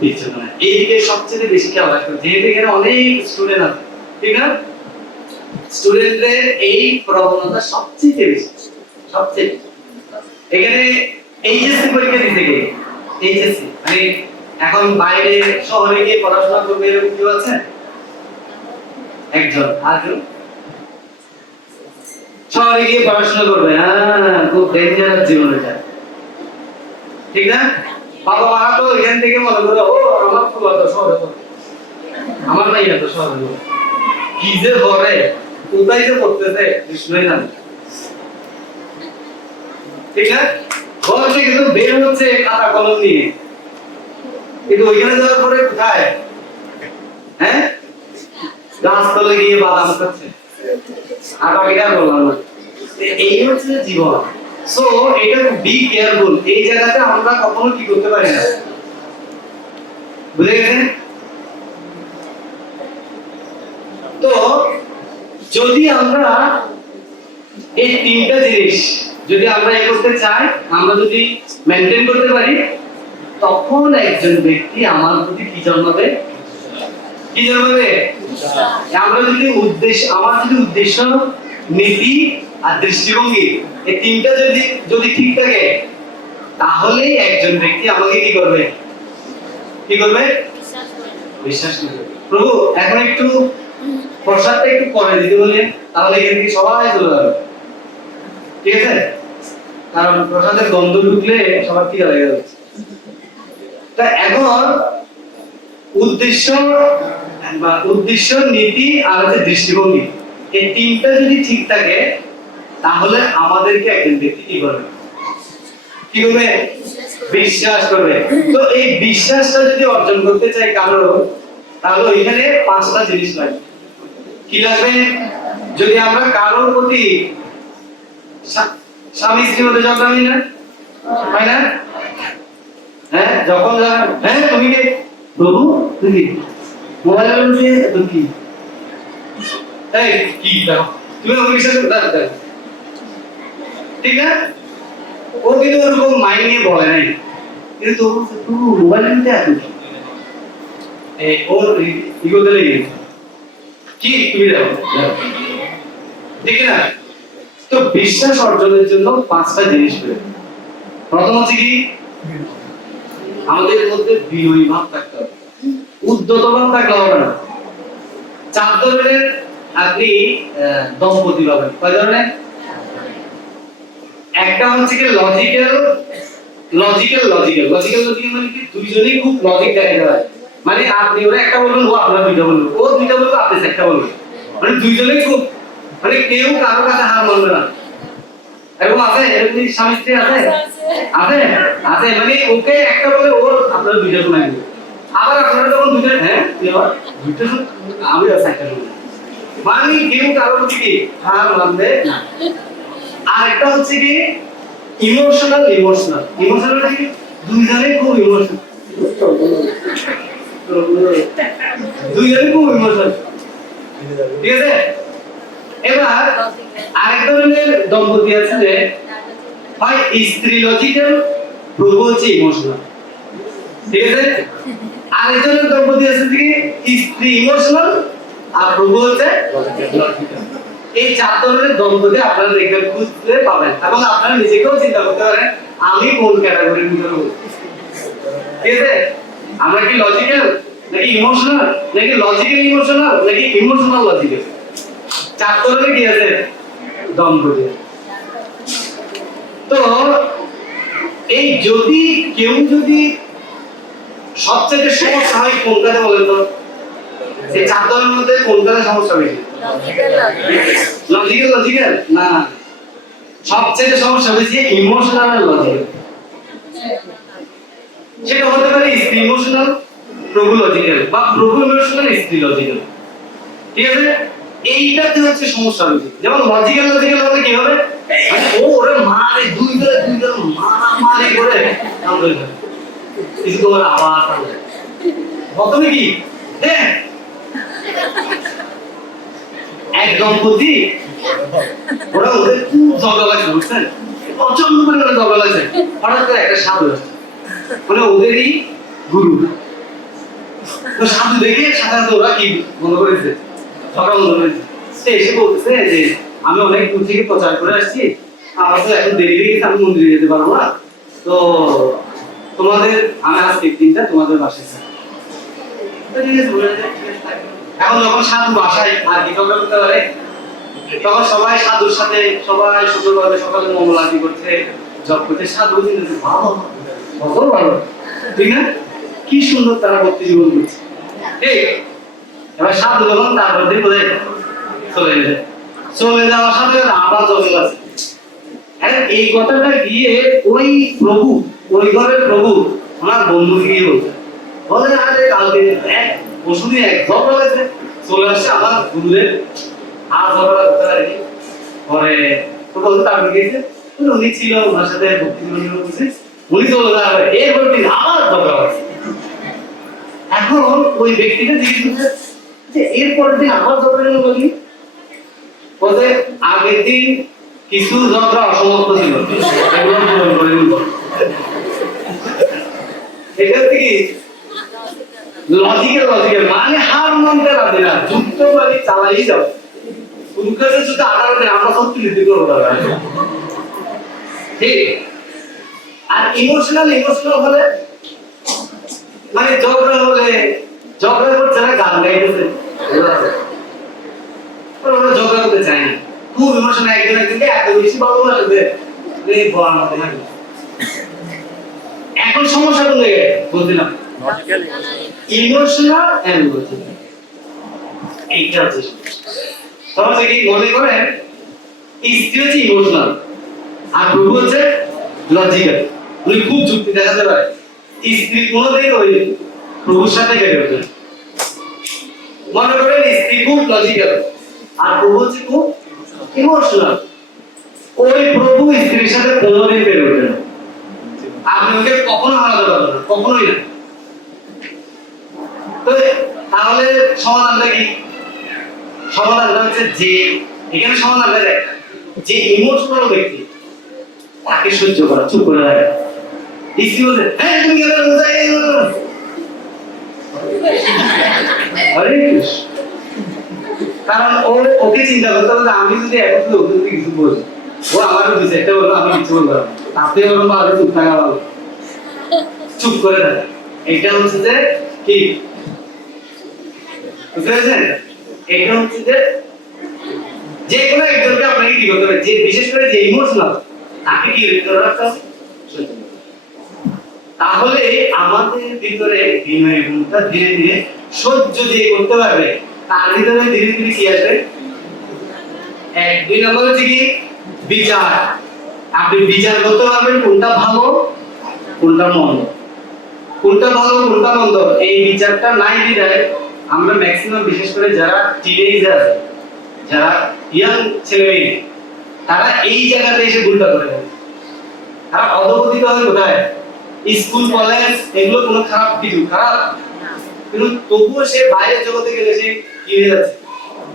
বিচ্ছিন্ন না, এইদিকে সবচেয়ে বেশি খেয়াল রাখতে হবে। যেহেতু এখানে অনেক স্টুডেন্ট আছে, ঠিক না, স্টুডেন্টদের এই প্রবণতা সবচেয়ে বেশি, সবচেয়ে। এখানে এইচএসসি পরীক্ষা দিতে গিয়ে, এইচএসসি মানে এখন বাইরে শহরে গিয়ে পড়াশোনা করবে এরকম কেউ আছে? একজন, আরেকজন শহরে গিয়ে পড়াশোনা করবে, খুব ডেঞ্জারাস জীবন এটা। ঠিক না? বাবা মা তো এখান থেকে মনে করে ও আমার ফুলা তো শহরে পড়ে, আমার মাইয়া তো শহরে পড়ে। কি যে করে, কোথায় যে পড়তেছে কৃষ্ণই জানে। ঠিক না? ঘর থেকে তো বের হচ্ছে খাতা কলম নিয়ে, কিন্তু ওইখানে যাওয়ার পরে কোথায়? হ্যাঁ, গাছতলে গিয়ে বাদাম খাচ্ছে। আর বাকিটা বললাম না। এই হচ্ছে জীবন। সো এটা বি কেয়ারফুল। এই জায়গাতে আমরা কখনো কি করতে পারি না, বুঝে গেছেন? তো যদি আমরা এই তিনটা জিনিস যদি আমরা এই করতে চাই, আমরা যদি মেনটেন করতে পারি, তখন একজন ব্যক্তি আমার প্রতি কি জন্মাবে? কি জন্মাবে? আমরা যদি উদ্দেশ্য, আমার যদি উদ্দেশ্য, নীতি আর দৃষ্টিভঙ্গি এই তিনটা যদি যদি ঠিক থাকে, তাহলে একজন ব্যক্তি আমাকে কি করবে? কি করবে? বিশ্বাস করবে। প্রভু এখন একটু প্রসাদটা একটু পরে দিতে বললেন, তাহলে এখান থেকে সবাই চলে যাবে। ঠিক আছে? কারণ প্রসাদের গন্ধ ঢুকলে সবার কি হয়ে গেল। তা এখন উদ্দেশ্য বা উদ্দেশ্য, নীতি আর হচ্ছে দৃষ্টিভঙ্গি, এই তিনটা যদি ঠিক থাকে, তাহলে আমাদেরকে একজন ব্যক্তি কি করবে? কি করবে? বিশ্বাস করবে। তো এই বিশ্বাসটা যদি অর্জন করতে চাই কারো, তাহলে ওইখানে পাঁচটা জিনিস লাগবে। কি লাগবে? যদি আমরা কারোর প্রতি, স্বামী স্ত্রীর মধ্যে ঝগড়া হয় না, হয় না? হ্যাঁ, যখন হ্যাঁ তুমি কে? প্রভু তুমি মোবাইলের মধ্যে তুমি কি? এই কি দাও তুমি আমাকে বিশ্বাস করতে দাও। ঠিক না? ও কিন্তু ওরকম মাইন্ড নিয়ে বলে নাই, কিন্তু প্রভু মোবাইলের মধ্যে এত কি? এই ওর ইগোতে লেগে গেছে। কি তুমি দাও? ঠিক না? তো বিশ্বাস অর্জনের জন্য পাঁচটা জিনিস প্রয়োজন। প্রথম হচ্ছে কি? আমাদের মধ্যে বিনয়ী ভাব থাকতে হবে, উদ্যত ভাব থাকলে হবে না। চার ধরনের আপনি দম্পতি পাবেন। কয় ধরনের? একটা হচ্ছে কি লজিক্যাল মানে কি দুইজনেই খুব লজিক দেখাতে হয়। মানে আপনি ওরা একটা বলবেন, ও আপনার দুইটা বলবে, ও দুইটা বলবে, আপনি একটা বলবেন। মানে দুইজনেই খুব, মানে কেউ কারো কাছে হার মানবে না। এরকম আছে? এরকম স্বামী স্ত্রী আছে? আছে আছে মানে ওকে একটা বলে ওর আপনারা দুইটা শোনাই দিবে, আবার আপনারা যখন দুইটা হ্যাঁ দুইটা আমি একটা শুনবো, মানে কেউ কারোর প্রতি কি হার মানবে না। আর একটা হচ্ছে কি ইমোশনাল কি দুইজনে খুব ইমোশনাল, ঠিক আছে? এবার আরেকটা ধরনের দম্পতি আছে যে হয় স্ত্রী লজিক্যাল, প্রভু হচ্ছে ইমোশনাল। ঠিক আছে? আরেকজনের দম্পতি আছে যে স্ত্রী ইমোশনাল আর প্রভু হচ্ছে লজিক্যাল। এই চার ধরনের দম্পতি আপনারা দেখবেন, খুঁজতে পাবেন, এবং আপনারা নিজেকেও চিন্তা করতে পারেন আমি কোন ক্যাটাগরির ভিতরে বলছি। ঠিক আছে? আমরা কি লজিক্যাল নাকি ইমোশনাল, নাকি লজিক্যাল ইমোশনাল, নাকি ইমোশনাল লজিক্যাল? চার ধরনের কি আছে দম্পতি। তো এই যদি কেউ যদি সবচেয়ে সমস্যা হয় কোনটাতে বলেন তো? এই চার ধরনের মধ্যে কোনটাতে সমস্যা বেশি? লজিক্যাল না, সবচেয়ে সমস্যা বেশি ইমোশনাল আর লজিক্যাল। সেটা হতে পারে স্ত্রী ইমোশনাল, প্রভু লজিক্যাল, বা প্রভু ইমোশনাল, স্ত্রী লজিক্যাল। ঠিক আছে? এইটাতে হচ্ছে সমস্যা বেশি। যেমন লজিক্যাল হলে কি হবে? মানে ও ওরে মারে দুইটা মারামারি করে আমাদের কিছু তোমার আওয়াজ হবে প্রথমে কি হ্যাঁ এক দম্পতি ওরা ওদের খুব ঝগড়া লাগছে, বুঝছেন? প্রচন্ড পরিমাণে ঝগড়া লাগছে। হঠাৎ করে একটা সাধু আসছে, মানে ওদেরই গুরু। তো সাধু দেখে সাধারণত ওরা কি মনে করেছে, ঝগড়া মনে করেছে। সে এসে বলতেছে যে আমি অনেক দূর থেকে প্রচার করে আসছি, আমার তো এখন দেরি হয়ে গেছে, আমি মন্দিরে যেতে পারবো না, তো তোমাদের আমি আজকের দিনটা তোমাদের বাসায় থাকবো। এখন যখন সাধু বাসায় আর কি ঝগড়া করতে পারে, তখন সবাই সাধুর সাথে সবাই সুন্দরভাবে সকালে মঙ্গল আরতি করছে, জপ করছে। সাধু কিন্তু ভালো কত ভালো, ঠিক না? কি সুন্দর তারা ভক্তি জীবন করছে। ঠিক, এবার সাধু যখন তারপর দিয়ে বোঝাই চলে যায়, চলে যাওয়ার সাথে আমরা চলে গেছে। এই কথাটা গিয়ে ওই প্রভু, ওই ঘরের প্রভু আমার বন্ধু গিয়ে বলছে, বলে আরে কালকে এক ওষুধে এক ঝগড়া হয়েছে, চলে আসছে আমার গুরুদেব, আর ঝগড়া করতে পারেনি। পরে তো বলতে তারপর গিয়েছে, উনি ছিল ওনার সাথে ভক্তি জীবন করছে, উনি চলে যাবে, এরপর দিন আমার ঝগড়া হয়েছে। এখন ওই ব্যক্তিটা জিজ্ঞেস করছে যে এরপরের দিন আমার ঝগড়া কেন বলি? বলতে আগের দিন কিছু ঝগড়া অসমাপ্ত ছিল, এগুলো পূরণ করে নিব। এটা কি লজিক্যাল মানে হার মানতে রাজি না, যুদ্ধ বাড়ি চালাই যাও। উনকাছে শুধু 18 দিন আমরা সব তুলে করবো দাদা, ঠিক? আর ইমোশনাল হলে মানে ঝগড়া হলে ঝগড়া করছে না, গান গাইতেছে, ওরা ঝগড়া করতে চায় না। খুব ইমোশনাল, একজনকে এত বেশি ভালোবাসে এই বলার মতো না। এখন সমস্যা কোন জায়গায় বলছিলাম, ইমোশনাল এন্ড লজিক্যাল, এইটা হচ্ছে সমাজে কি মনে করেন স্ত্রী হচ্ছে ইমোশনাল আর প্রভু হচ্ছে লজিক্যাল। উনি খুব যুক্তি দেখাতে পারে, স্ত্রী কোনোদিন ওই প্রভুর সাথে বেড়ে ওঠে। মনে করেন স্ত্রী খুব লজিক্যাল আর প্রভু হচ্ছে খুব ইমোশনাল, ওই প্রভু স্ত্রীর সাথে কোনোদিন বেড়ে ওঠে না। আপনি ওকে কখনো আলাদা করবেন না, কখনোই না। তো তাহলে সমাধানটা কি? সমাধানটা হচ্ছে যে এখানে সমাধানটা দেখ, যে ইমোশনাল ব্যক্তি তাকে সহ্য করা, চুপ করে রাখা। স্ত্রী বলছে হ্যাঁ তুমি কেন বোঝাই, আরে কারণ ওকে চিন্তা করতে হবে আমি যদি এখন ওকে কিছু বলি, ও আমারও দিচ্ছে একটা বলবো আমি কিছু বলবো, তাতে ওরকম ভালো চুপ থাকা ভালো, চুপ করে থাকা। এটা হচ্ছে যে কি বুঝতে পেরেছেন? এটা হচ্ছে যে কোনো একজনকে আপনাকে কি করতে হবে, যে বিশেষ করে যে ইমোশনাল তাকে কি করে রাখতে হবে, তাহলে আমাদের ভিতরে বিনয় গুণটা ধীরে ধীরে সহ্য দিয়ে করতে পারবে। তার ভিতরে ধীরে ধীরে কি আসবে? এক দুই নম্বর হচ্ছে কি বিচার। আপনি বিচার করতে পারবেন কোনটা ভালো কোনটা মন্দ, কোনটা ভালো কোনটা মন্দ। এই বিচারটা নাই দিলে আমরা ম্যাক্সিমাম বিশেষ করে যারা টিনেজার, যারা ইয়াং ছেলে মেয়ে, তারা এই জায়গাতে এসে ভুলটা করে দেয়। তারা অধপতিত হয় কোথায়? স্কুল কলেজ এগুলো কোনো খারাপ কিছু খারাপ, কিন্তু তবুও সে বাইরের জগতে গেলে সে কি হয়ে যাচ্ছে,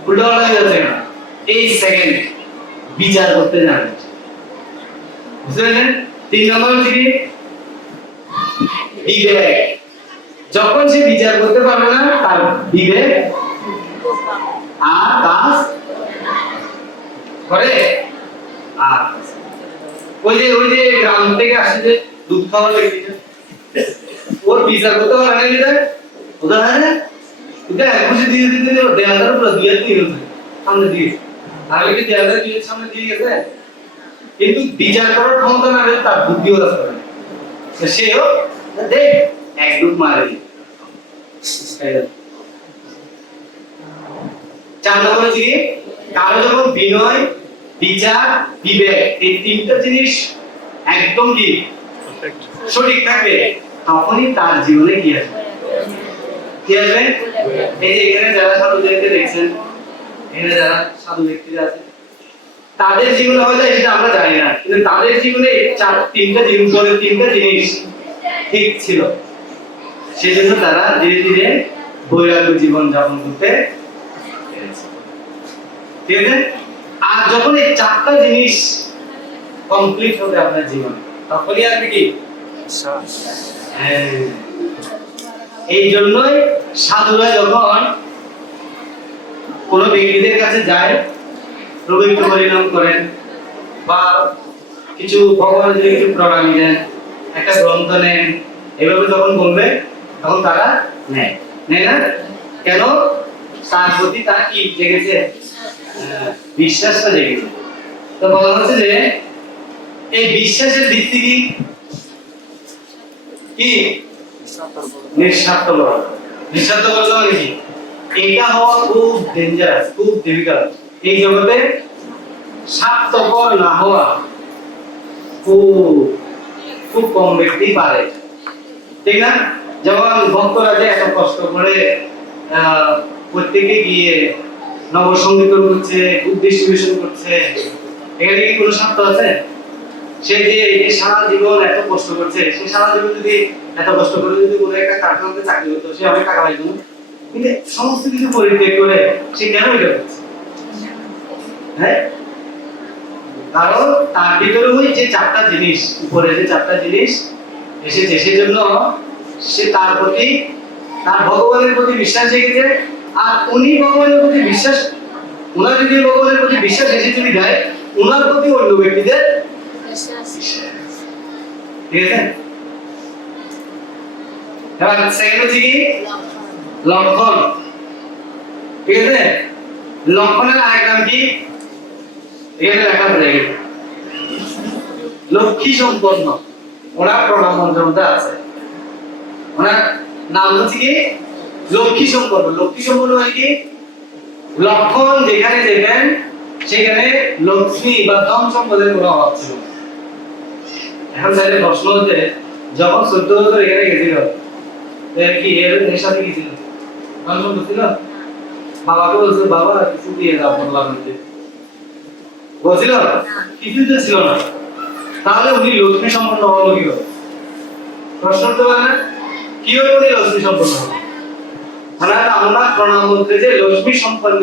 উল্টাপাল্টা হয়ে যাচ্ছে না। এই সেকেন্ড বিচার করতে জানে, বুঝলেন? 3 নম্বর হচ্ছে কি বিবেক। যখন সে বিচার করতে পারবে না, তার বিবেক আর কাজ করে। আর ওই যে গ্রাম থেকে আসছে যে দুধ খাওয়া লেগেছে, ওর বিচার করতে পারে না, কি দেয় ওটা হয় ওটা এক খুশি দিয়ে দিতে দেয়ালটার উপর দিয়ে দিয়ে গেছে সামনে দিয়ে, তাহলে কি দেয়ালটা দিয়ে সামনে দিয়ে গেছে, কিন্তু বিচার করার ক্ষমতা না রয়েছে, তার বুদ্ধিও আছে, সেও দেখ এক দুধ মারে। 4 নম্বর হচ্ছে কি কারো যখন বিনয় বিচার বিবেক এই তিনটা জিনিস একদম কি সঠিক থাকবে, তখনই তার জীবনে কি আসবে, কি আসবে? এই যে এখানে যারা সাধুদেরকে দেখছেন, এখানে যারা সাধু ব্যক্তিরা আছে, তাদের জীবনে হয়তো এটা আমরা জানি না, কিন্তু তাদের জীবনে তিনটা জিনিস ঠিক ছিল, সেজন্য তারা ধীরে ধীরে বৈরাগ্য জীবন যাপন করতে পেরেছে। ঠিক আছে? আর যখন এই 4টা জিনিস কমপ্লিট হবে আপনার জীবনে, তখনই আসবে কি এই জন্যই সাধুরা যখন কোন ব্যক্তিদের কাছে যায়, পবিত্র পরিণাম করেন বা কিছু ভগবানের জন্য কিছু প্রণামী দেন, একটা গ্রন্থ নেন, এভাবে যখন বলবে তখন তারা নেয় না। কেন? তার প্রতি তার কি জেগেছে, বিশ্বাসটা জেগেছে। তো বলা হচ্ছে যে এই বিশ্বাসের ভিত্তি কি? কি নিঃস্বার্থপর। নিঃস্বার্থপর মানে কি? এটা হওয়া খুব ডেঞ্জারাস, খুব ডিফিকাল্ট। এই জগতে স্বার্থপর না হওয়া খুব খুব কম ব্যক্তি পারে, ঠিক না? যেমন ভক্তরা যে এত কষ্ট করে প্রত্যেকে গিয়ে নবসঙ্গীতন করছে, বুক ডিস্ট্রিবিউশন করছে, এখানে কি কোনো স্বার্থ আছে? সে যে এই যে সারা জীবন এত কষ্ট করছে, সে সারা জীবন যদি এত কষ্ট করে যদি কোনো একটা কারখানাতে চাকরি করতো, সে অনেক টাকা পাইতো না? কিন্তু সমস্ত কিছু পরিত্যাগ করে সে কেন এটা করছে? হ্যাঁ, কারণ তার ভিতরে ওই যে চারটা জিনিস, উপরে যে চারটা জিনিস এসেছে, সেজন্য সে তার প্রতি, তার ভগবানের প্রতি বিশ্বাস জেগেছে। আর উনি ভগবানের প্রতি বিশ্বাস, ওনার যদি ভগবানের প্রতি বিশ্বাস এসে যদি দেয়, ওনার প্রতি অন্য ব্যক্তিদের বিশ্বাস। ঠিক আছে? এবার সেকেন্ড হচ্ছে কি লক্ষণ। ঠিক আছে? লক্ষণের আরেক নাম কি? এখানে লেখা আছে, দেখেন, লক্ষ্মী সম্পন্ন। ওনার প্রণাম মন্ত্রের মধ্যে আছে, ওনার নাম হচ্ছে কি লক্ষ্মী সম্পন্ন। লক্ষ্মী সম্পন্ন মানে কি? লক্ষণ যেখানে দেখবেন সেখানে লক্ষ্মী বা ধন সম্পদের কোনো অভাব ছিল না। এখন তাহলে প্রশ্ন হচ্ছে, যখন 14 বছর এখানে গেছিল, কি এর সাথে কি ছিল? ধন সম্পদ ছিল? বাবাকে বলছে, বাবা কিছু দিয়ে দাও বললাম, বলছিল কিছু তো ছিল না। তাহলে উনি লক্ষ্মী সম্পন্ন হলো কি করে? প্রশ্ন করতে পারে না কি করে উনি লক্ষ্মী সম্পন্ন হলো? মানে আমরা প্রণাম মন্ত্রে যে লক্ষ্মী সম্পন্ন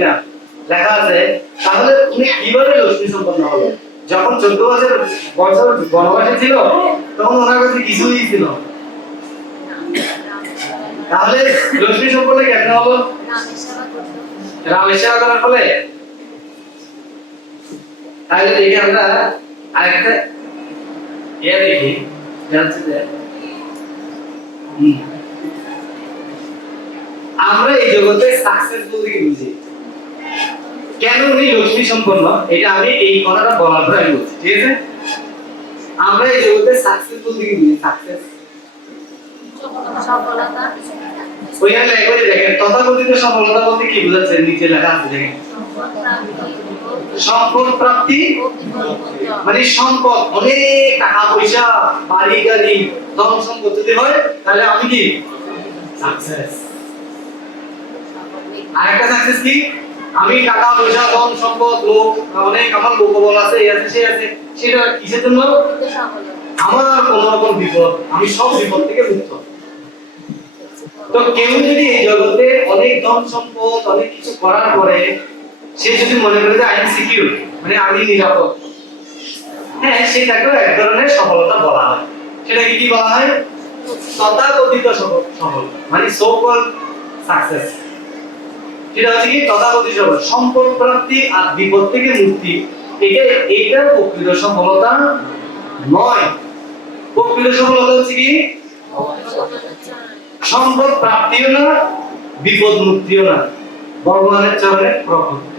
লেখা আছে, তাহলে উনি কিভাবে লক্ষ্মী সম্পন্ন হলো? যখন 14 বছর বনবাসে ছিল, তখন ওনার কাছে কিছুই ছিল না। তাহলে লক্ষ্মী সম্পন্ন কেন হলো? রামের সেবা করার ফলে। তাহলে দেখি আমরা আরেকটা দেখি, জানতে চাই আমরা এই জগতে সাকসেস বলতে কি বুঝি, কেন উনি লক্ষ্মী সম্পন্ন, এটা আমি এই কথাটা বলার পর আমি বলছি। ঠিক আছে? আমরা এই জগতে সাকসেস বলতে কি বুঝি? সাকসেস সফলতা। ওইখানে লেখা আছে, দেখেন, তথাকথিত সফলতা বলতে কি বোঝাচ্ছে? নিচে লেখা আছে, দেখেন, সম্পদ প্রাপ্তি, মানে সম্পদ, অনেক টাকা পয়সা, বাড়ি গাড়ি, ধন সম্পদ যদি হয়, তাহলে আমি কি সাকসেস। আরেকটা সাকসেস কি? আমি টাকা পয়সা, ধন সম্পদ, লোক, অনেক আমার লোকবল আছে, এই আছে, সেই আছে, সেটা কিসের জন্য? আমার কোন রকম বিপদ, আমি সব বিপদ থেকে মুক্ত। তো কেউ যদি এই জগতে অনেক ধন সম্পদ, অনেক কিছু করার পরে সে যদি মনে করে যে আই এম সিকিউর, মানে আমি নিরাপদ, হ্যাঁ, সেটাকেও এক ধরনের সফলতা বলা হয়। সেটাকে কি বলা হয়? তথাকথিত সফলতা, মানে সো কল্ড সাকসেস। সেটা হচ্ছে কি তথাকথিত সফলতা, সম্পদ প্রাপ্তি আর বিপদ থেকে মুক্তি। এটা প্রকৃত সফলতা নয়। প্রকৃত সফলতা হচ্ছে কি সম্পদ প্রাপ্তিও না, বিপদ মুক্তিও না, ভগবানের চরণে প্রভুত্ব।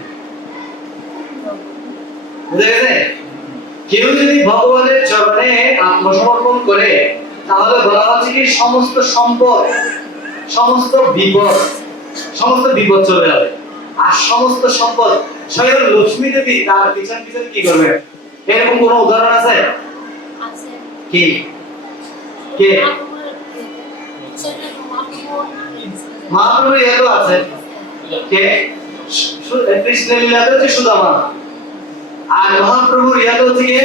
বুঝা গেছে? কেউ যদি ভগবানের চরণে আত্মসমর্পণ করে, তাহলে বলা হচ্ছে কি সমস্ত সম্পদ, সমস্ত বিপদ চলে যাবে। আর সমস্ত সম্পদ স্বয়ং লক্ষ্মী দেবী তার পিছন পিছন কি করবে? এরকম কোন উদাহরণ আছে? কি কে? মহাপ্রভু এত আছে কে? কৃষ্ণ লীলাতে হচ্ছে সুদামা, আর মহাপ্রভুর ইয়াতে হচ্ছে কে?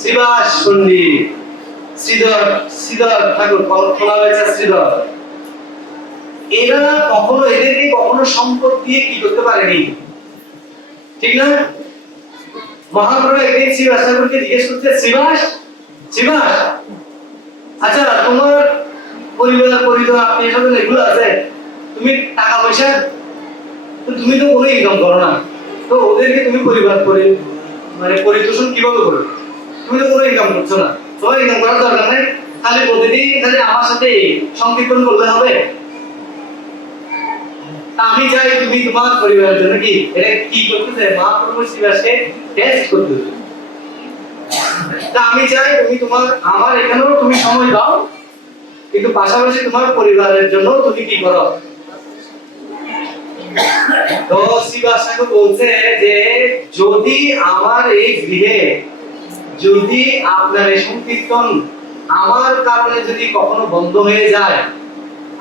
শ্রীবাস পণ্ডিত, শ্রীধর ঠাকুর, খোলা হয়েছে শ্রীধর। এরা এদেরকে কখনো সম্পদ দিয়ে কি করতে পারেনি, ঠিক না? মহাপ্রভু একদিন শ্রীবাস ঠাকুরকে জিজ্ঞেস করছে, শ্রীবাস, আচ্ছা তোমার পরিবার পরিবার আত্মীয় স্বজন এগুলো আছে, তুমি টাকা পয়সা, তুমি তো কোনো ইনকাম করো না, তো ওদেরকে তুমি পরিবার মানে পরিপোষণ কিভাবে করবে? তুমি তো কোনো ইনকাম করছো না, তোমার ইনকাম করার দরকার নেই, খালি প্রতিদিন খালি আমার সাথে সংকীর্তন করলে হবে। আমি চাই তুমি তোমার পরিবারের জন্য কি এটা কি করতেছে? মহাপ্রভু শ্রীবাসকে টেস্ট করতেছে। তা আমি চাই তুমি আমার এখানেও তুমি সময় দাও, কিন্তু পাশাপাশি তোমার পরিবারের জন্য তুমি কি করো। তো শিবাসাগু বলছে যে যদি আমার এই গৃহে যদি আপনার এই সংকীর্তন আমার কারণে যদি কখনো বন্ধ হয়ে যায়,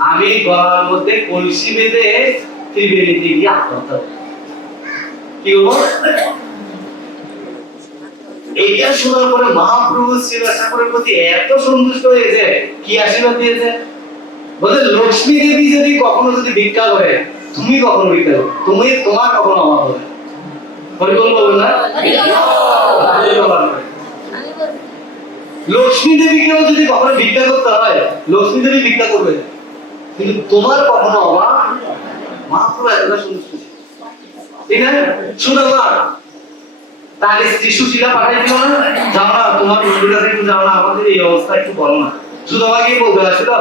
আমি গলার মধ্যে কলসি বেঁধে ত্রিবেণীতে গিয়ে আত্মহত্যা করব। কি বলবো? এইটা শোনার পরে মহাপ্রভু শিবাসাগরের প্রতি এত সন্তুষ্ট হয়েছে, কি আশীর্বাদ দিয়েছে বলে, লক্ষ্মী দেবী যদি কখনো যদি ভিক্ষা করে, তুমি কখনো ভিক্ষা করো, তুমি তোমার কখনো অভাব হবে না। হরিবল বলবেন না? লক্ষ্মী দেবীকেও যদি কখনো ভিক্ষা করতে হয়, লক্ষ্মী দেবী ভিক্ষা করবে, কিন্তু তোমার কখনো অভাব। মহাপ্রভু এতটা সন্তুষ্ট, ঠিক না? সুদামা তার স্ত্রী সুশীলা পাঠাইছিল না, যাও না তোমার বন্ধুর কাছে একটু যাও না, আমাদের এই অবস্থা একটু বলো না। সুদামা কি বলতে আসছিল?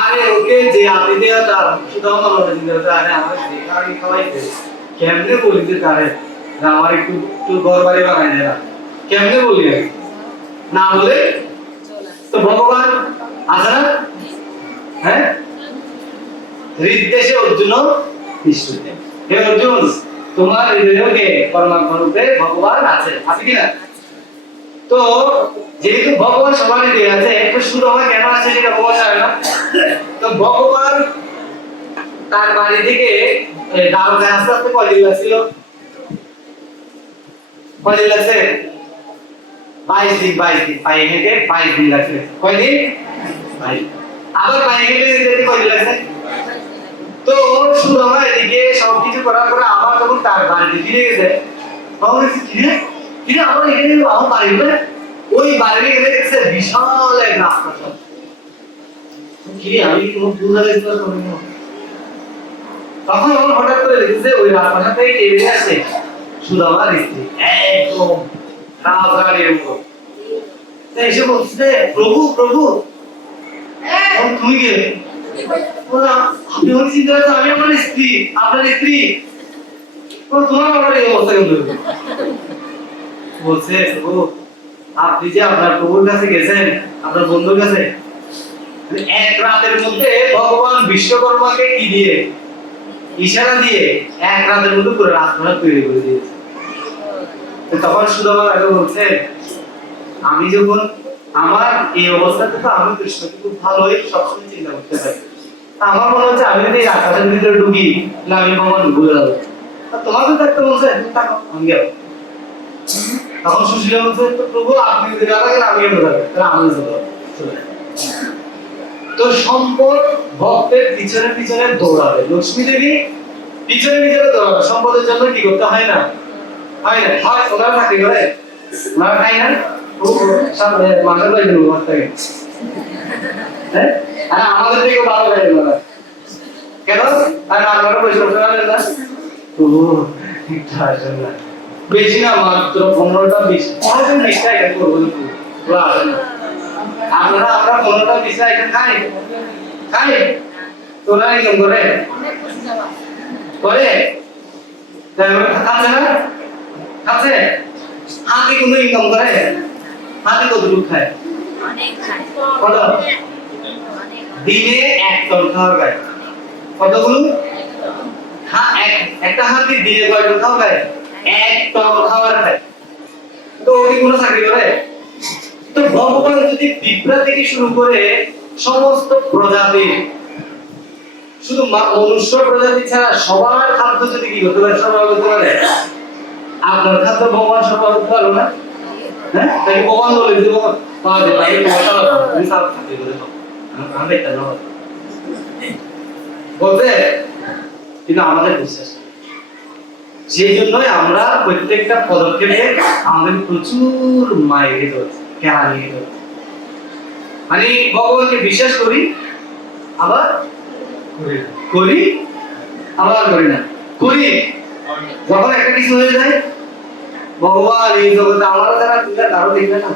আরে ওকে যে আতিথেয়তা, সুদামা মনে চিন্তা, আরে আমাদের বেকারি খাওয়াইছে, কেমনে বলি যে তারে আমার একটু একটু ঘর বাড়ি বানাই দেয়, কেমনে বলি না বলে? তো ভগবান আছে না, হ্যাঁ, হৃদদেশে অর্জুন নিশ্চয়। হে অর্জুন, তোমার হৃদয়ে পরমাত্মা রূপে ভগবান আছে, আছে কিনা? তো যেহেতু ভগবান সবার হৃদয়ে আছে, তো সুদামা কেন আছে সেটা ভগবান জানে না। তো ভগবান তার বাড়ি থেকে দ্বারকায় আস্তে আস্তে কয়দিন লাগছিল? কয়দিন লাগছে? 22 দিন, 22 দিন পায়ে হেঁটে 22 দিন লাগছে। কয়দিন? 22। আবার পায়ে হেঁটে যেতে কয়দিন লাগছে? তো সুদামা এদিকে সবকিছু করার পরে আবার যখন তার বাড়িতে ফিরে গেছে, তখন কিরে কিরে আমার এখানে আমার বাড়ি বলে, ওই বাড়ির এখানে দেখছে বিশাল এক রাস্তা। কিরে আমি কোনো ভুল হলে তখন আমার হঠাৎ করে দেখছে ওই রাস্তাটা থেকে কে বেরিয়ে আসে? সুদামার স্ত্রী, একদম রাজরানীর মতো। এসে বলছে, প্রভু প্রভু তুমি কে? আপনি হলে চিন্তা করছেন আমি আপনার স্ত্রী, আপনার স্ত্রী, তোমার আমার এই অবস্থা কেন? বলছে প্রভু আপনি যে আপনার প্রভুর কাছে গেছেন, আপনার বন্ধুর কাছে, এক রাতের মধ্যে ভগবান বিশ্বকর্মাকে কি দিয়ে, ইশারা দিয়ে এক রাতের মধ্যে পুরো রাস্তাটা তৈরি করে দিয়েছে। তখন সুদামা বলছে, আমি যখন আমার এই অবস্থাতে তো আমি কৃষ্ণকে খুব ভালোই সবসময় চিন্তা করতে পারি, আমার মনে হচ্ছে আমি যদি রাস্তার ভিতরে ঢুকি না আমি ভগবান ভুলে যাবো। তোমাকে দেখতে বলছে আমি গেল। তখন সুশীলা বলছে, প্রভু আপনি যদি না থাকেন আমি কেন থাকবো, আমি চলে। তো সম্পদ ভক্তের পিছনে পিছনে দৌড়াবে, লক্ষ্মী দেবী পিছনে পিছনে দৌড়াবে, সম্পদের জন্য কি করতে হয় না? হয় না, হয় ওনারা চাকরি করে, ওনারা খাই না, সামনে মাসের বাড়ি দেবো মাস থেকে, হ্যাঁ, আর আমাদের থেকেও ভালো খাই ওনারা কেন? আর আপনারা পয়সা করতে পারেন না, বেশি না, মাত্র 15টা 20টা এটা করবো, আমরা 15টা 20টা এটা খাই খাই, তোরা ইনকাম করে করে খাচ্ছে না, খাচ্ছে। হাতি কিন্তু ইনকাম করে, হাতি কত দূর খায়? কত? দিনে 1 টন খাওয়া খায়। কতগুলো? হ্যাঁ, একটা হাতি দিনে কয় টন খাওয়া খায়? 1 টন খাবার খায়। তো ওই কোনো চাকরি করে? তো ভগবান যদি পিঁপড়া থেকে শুরু করে সমস্ত প্রজাতি, শুধু মনুষ্য প্রজাতি ছাড়া সবার খাদ্য যদি কি করতে পারে, সবাই করতে পারে, আপনার খাদ্য ভগবান সবাই করতে পারো না? হ্যাঁ, তাই ভগবান বলে যে পাওয়া যায়, তাই তুমি সব খাদ্য করে দাও, আমি এটা না বলতে, কিন্তু আমাদের বিশ্বাস, সেই জন্যই আমরা প্রত্যেকটা পদক্ষেপে আমাদের প্রচুর মায়ের খেতে হচ্ছে, কেনা নিয়ে খেতে হচ্ছে। মানে ভগবানকে বিশ্বাস করি আবার করি আবার করি না, করি যখন একটা কিছু হয়ে যায়, ভগবান এই জগতে আমার দ্বারা তুই আর কারো দেখবে না,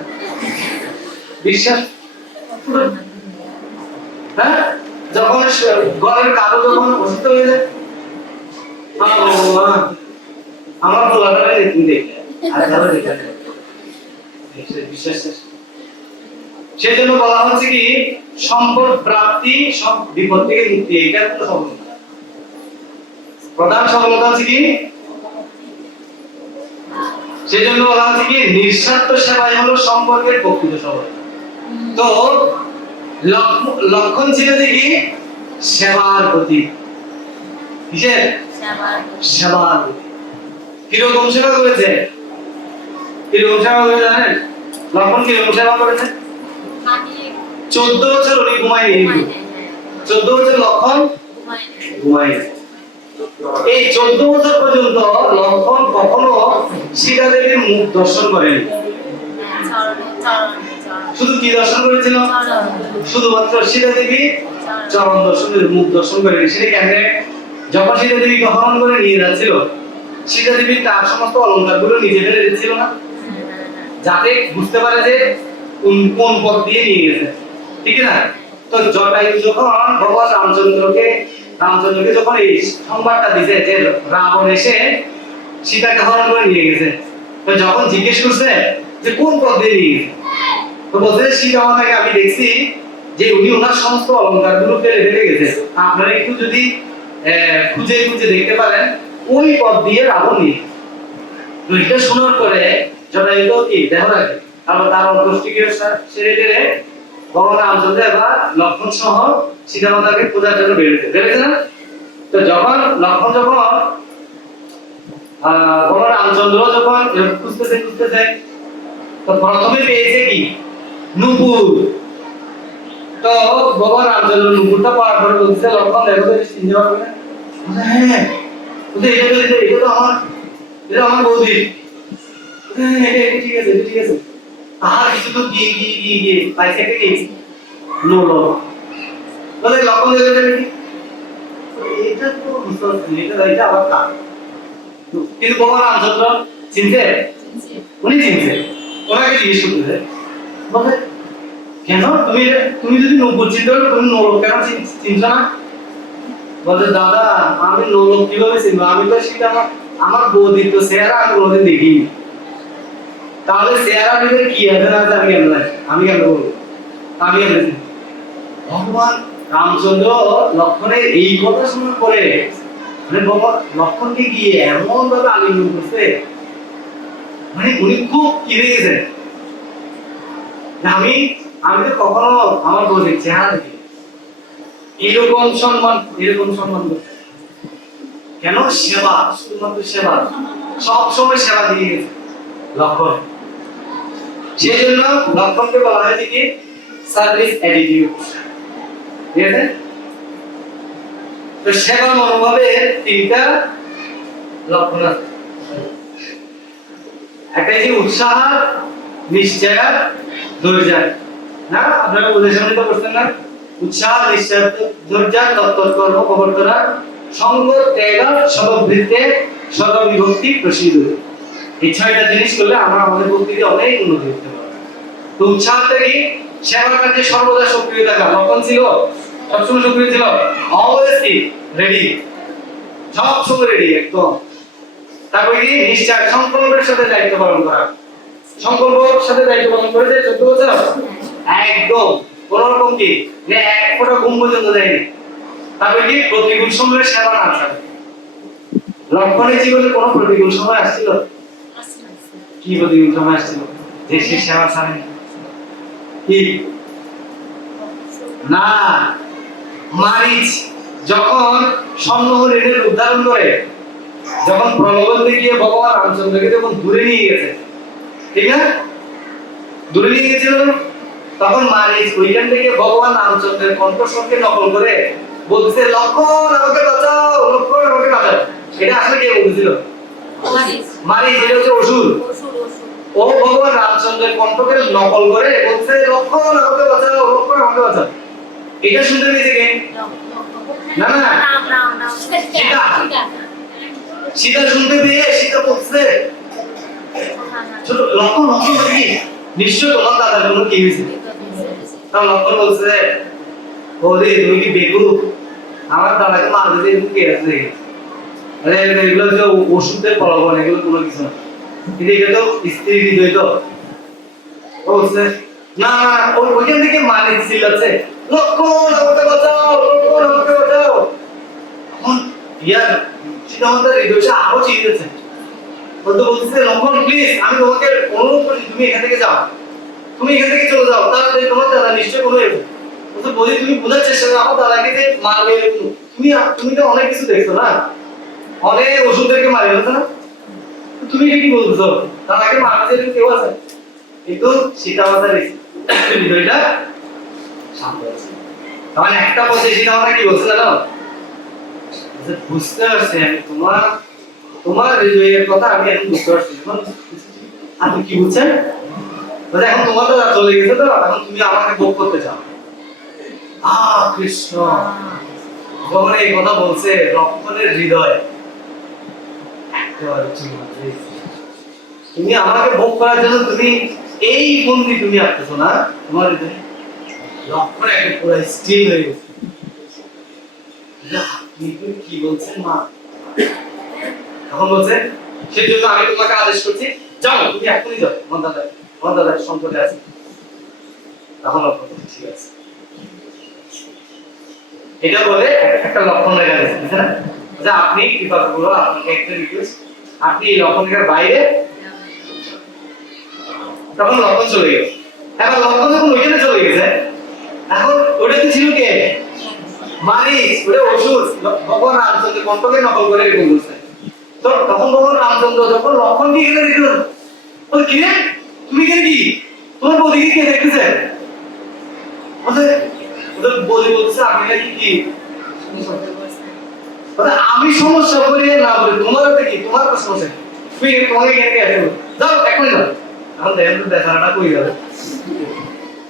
বিশ্বাস। হ্যাঁ, যখন ঘরের কারো যখন অসুস্থ হয়ে যায়, আমার পোলাটা তুমি দেখলে আর কারো দেখলে, বিশ্বাস। সেজন্য বলা হচ্ছে কি সম্পদ প্রাপ্তি, বিপদ থেকে মুক্তি, এটা তো সফলতা। প্রধান সফলতা হচ্ছে কি, সেজন্য বলা হচ্ছে কি নিঃস্বার্থ সেবাই হলো সম্পর্কের প্রকৃত সফলতা। তো লক্ষণ ছিল যে কি সেবার প্রতি, কিসের সেবার প্রতি। কিরকম সেবা করেছে, কিরকম সেবা করেছে জানেন? লক্ষণ কিরকম সেবা করেছে? 14 বছর উনি ঘুমায়নি, 14 বছর লক্ষণ ঘুমায়নি। এই 14 বছর পর্যন্ত লক্ষণ কখনো সীতা দেবীর মুখ দর্শন করেনি। শুধু কি দর্শন করেছিল? শুধুমাত্র সীতা দেবী চরণ দর্শন, মুখ দর্শন করেনি। সেটা কেমনে? যখন সীতা দেবীকে হরণ করে নিয়ে যাচ্ছিল, সীতা দেবী তার সমস্ত অলংকারগুলো নিজে ফেলে দিচ্ছিল না, যাতে বুঝতে পারে যে কোন পথ দিয়ে নিয়ে গেছে, ঠিক না? তো জটায়ু যখন ভগবান রামচন্দ্রকে যখন এই সংবাদটা দিছে যে রাবণ এসে সীতাকে হরণ করে নিয়ে গেছে, তো যখন জিজ্ঞেস করছে যে কোন পথ দিয়ে নিয়ে গেছে, তো বলছে সীতা মাতাকে আমি দেখছি যে উনি ওনার সমস্ত অলংকারগুলো ফেলে গেছে, আপনারা একটু যদি খুঁজে খুঁজে দেখতে পারেন ওই পথ দিয়ে রাবণ নিয়ে। তো এটা শোনার পরে জটায়ু কি দেখো রাখে, তারপর তার অন্ত্যেষ্টিক্রিয়া সেরে টেরে ভগবান রামচন্দ্র এবার লক্ষণ সহ সীতা মাতাকে পূজার জন্য বেরোতে না। তো যখন লক্ষণ ভগবান রামচন্দ্র যখন খুঁজতেছে, তো প্রথমে পেয়েছে কি নূপুর। তো ভগবান রামচন্দ্র নূপুরটা পাওয়ার পরে বলছে লক্ষণ দেখো তো চিনতে পারবে না? হ্যাঁ, এটা তো আমার বৌদি। ঠিক আছে ঠিক আছে। আর কিছু তো গিয়ে পাইছে কি নোলো বলে লক্ষণ দেখে এটা তো এটা আবার কার, কিন্তু ভগবান রামচন্দ্র চিনতে, উনি চিনছে, ওনাকে জিজ্ঞেস করতেছে বলে কেন তুমি যদি নূপুর চিনতে পারো তুমি নোলক কেন চিনছো না? বলে দাদা আমি নোলক কিভাবে চিনবো, আমি তো সেটা আমার বৌদির তো চেহারা আমি কোনোদিন দেখিনি, তাহলে চেহারা ভিতরে কি আছে না আছে আমি কেন বলবো, আমি ভগবান রামচন্দ্র লক্ষণের এই কথা শোনার পরে মানে লক্ষণকে গিয়ে এমন ভাবে আলিঙ্গন করছে, মানে উনি খুব কিনে গেছেন। আমি তো কখনো আমার বৌদির চেহারা দেখি এরকম সম্মান কেন? সেবা, শুধুমাত্র সেবা, সব সময় সেবা দিয়ে গেছে লক্ষণ। সেই জন্য লক্ষণকে বলা হয় কি সার্ভিস অ্যাটিটিউড, ঠিক আছে? তো সেবা মনোভাবের তিনটা লক্ষণ আছে, একটা যে উৎসাহ, নিশ্চয়, ধৈর্য। না আপনারা বুঝে করছেন না? উৎসাহ, নিশ্চয়, ধৈর্য, তত্ত্ব কর্ম প্রবর্তনা, সঙ্গ ত্যাগ, সদবৃত্তে, সদবিভক্তি, প্রসিদ্ধ। এই 6টা জিনিস করলে আমরা আমাদের বক্তিতে অনেক উন্নতি করতে পারবো। তো উৎসাহটা কি? সেবার কাজে সর্বদা সক্রিয় থাকা। লক্ষণ ছিল সবসময় সক্রিয় ছিল, অলওয়েজ কি রেডি, সবসময় রেডি একদম। তারপরে কি নিশ্চয়, সংকল্পের সাথে দায়িত্ব পালন করা, সংকল্পের সাথে দায়িত্ব পালন করে যে 14 বছর একদম কোন রকম কি যে এক ফোঁটা ঘুম পর্যন্ত দেয়নি। তারপরে কি প্রতিকূল সময়ে সেবা না আসা। লক্ষণের জীবনে কোন প্রতিকূল সময় আসছিল? কি প্রতিকূল সময় আসছিল যে সে সেবা ছাড়েন? কি না, মারিচ যখন স্বর্ণহরিণের উদ্ধারণ করে, যখন প্রলোভন দেখিয়ে ভগবান রামচন্দ্রকে যখন দূরে নিয়ে গেছে, ঠিক না, দূরে নিয়ে গেছিল, তখন মারিচ ওইখান থেকে ভগবান রামচন্দ্রের কণ্ঠস্বরকে নকল করে বলছে লক্ষণ আমাকে বাঁচাও, লক্ষণ আমাকে বাঁচাও। এটা আসলে কে বলছিল? মারিচ। এটা হচ্ছে অসুর। ও ভগবান রামচন্দ্রের কণ্ঠকে নকল করে বলছে লক্ষণ আমাকে বাঁচাও, লক্ষণ আমাকে বাঁচাও। এটা শুনতে পেয়েছে কে? না না, সীতা শুনতে পেয়ে সীতা বলছে ছোট লক্ষণ কি নিশ্চয় তোমার দাদার কোনো কি হয়েছে? তাও লক্ষণ বলছে বৌদি তুমি কি বেকুব, আমার দাদাকে মারতে দিয়ে কে আছে? আরে এগুলো যে ওষুধের প্রলোভন, এগুলো কোনো কিছু না, কিন্তু এটা তো স্ত্রী হৃদয়। তো বলছে না ওইখান থেকে মানে চিল্লাচ্ছে লক্ষণ আমাকে বাঁচাও, লক্ষণ আমাকে বাঁচাও। এখন ইয়ার সীতামাতার হৃদয়টা আরো চিল্লেছে, বলতে বলতেছে লক্ষণ প্লিজ আমি তোমাকে অনুরোধ করছি তুমি এখান থেকে যাও, তুমি এখান থেকে চলে যাও, তাড়াতাড়ি তোমার দাদা নিশ্চয়ই কোনো বলতে বলি তুমি বোঝার চেষ্টা করো আমার দাদাকে যে মারবে, তুমি তুমি তো অনেক কিছু দেখছো না, অনেক ওষুধদেরকে মারি হতো না, তুমি কি বলছো দাদাকে মারতে কেউ আছে? কিন্তু সীতামাতার হৃদয়টা শান্ত আছে। তাহলে একটা পথে সীতামাতা কি বলছে জানো, বুঝতে পারছি আমি তোমার তোমার হৃদয়ের কথা আমি এখন বুঝতে পারছি। আপনি কি বুঝছেন? বলে এখন তোমার তো চলে গেছে তো, এখন তুমি আমাকে ভোগ করতে চাও। কৃষ্ণ ভগবান এই কথা বলছে, লক্ষণের হৃদয় একেবারে তুমি আমাকে ভোগ করার জন্য তুমি এই বন্দি তুমি আসতেছো না, তোমার হৃদয় লক্ষণ একটা পুরো স্টিল হয়ে গেছে। আপনি কি বলছেন মা? তখন বলছে সেই জন্য আমি তোমাকে আদেশ করছি যাও, তুমি এখনই যাও, আমার দাদা সম্পদে আছে। তখন ঠিক আছে, এটা বলে একটা লক্ষণ রেখা দিয়েছে না, যে আপনি কৃপা করো আপনাকে একটা রিকোয়েস্ট, আপনি এই লক্ষণ রেখার বাইরে। তখন লক্ষণ চলে গেল। এখন লক্ষণ যখন ওইখানে চলে গেছে, এখন ওটাতে ছিল কে? মারিচ, ওটা ওষুধ ভগবান রামচন্দ্র কণ্ঠকে নকল করে এরকম বলছে। তো তখন ভগবান রামচন্দ্র যখন লক্ষণকে এখানে দেখল, বলে কি রে তুমি এখানে কি, তোমার বৌদিকে কে দেখতেছে? ওদের বৌদি বলতেছে আপনি নাকি কি আমি সমস্যা করি না বলে তোমার ওটা কি, তোমার তো সমস্যা, তুমি তোমাকে এখানে আসো, যাও এখনই যাও। এখন দেখেন তো দেখাটা কই যাবে,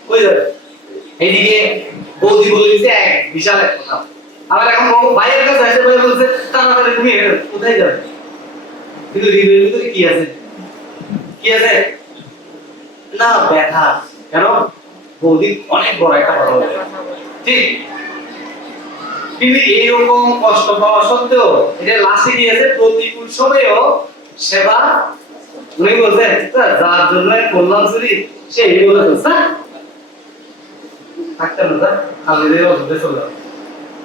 কই যাবে? এইদিকে বৌদি বলে দিচ্ছে এক বিশাল এক কথা, আবার এখন ভাইয়ের কাছে আসে, ভাই বলছে তাড়াতাড়ি তুমি কোথায় যাবে? কিন্তু হৃদয়ের ভিতরে কি আছে? কি আছে না? ব্যথা। কেন? বৌদি অনেক বড় একটা কথা বলে, ঠিক? কিন্তু এইরকম কষ্ট পাওয়া সত্ত্বেও এটা লাশে গিয়েছে প্রতিকূল সময়েও সেবা। উনি বলছেন যার জন্য করলাম চুরি সে এই বলে বলছে থাকতেন না খালিদের অযোধ্যা চলে যাবে।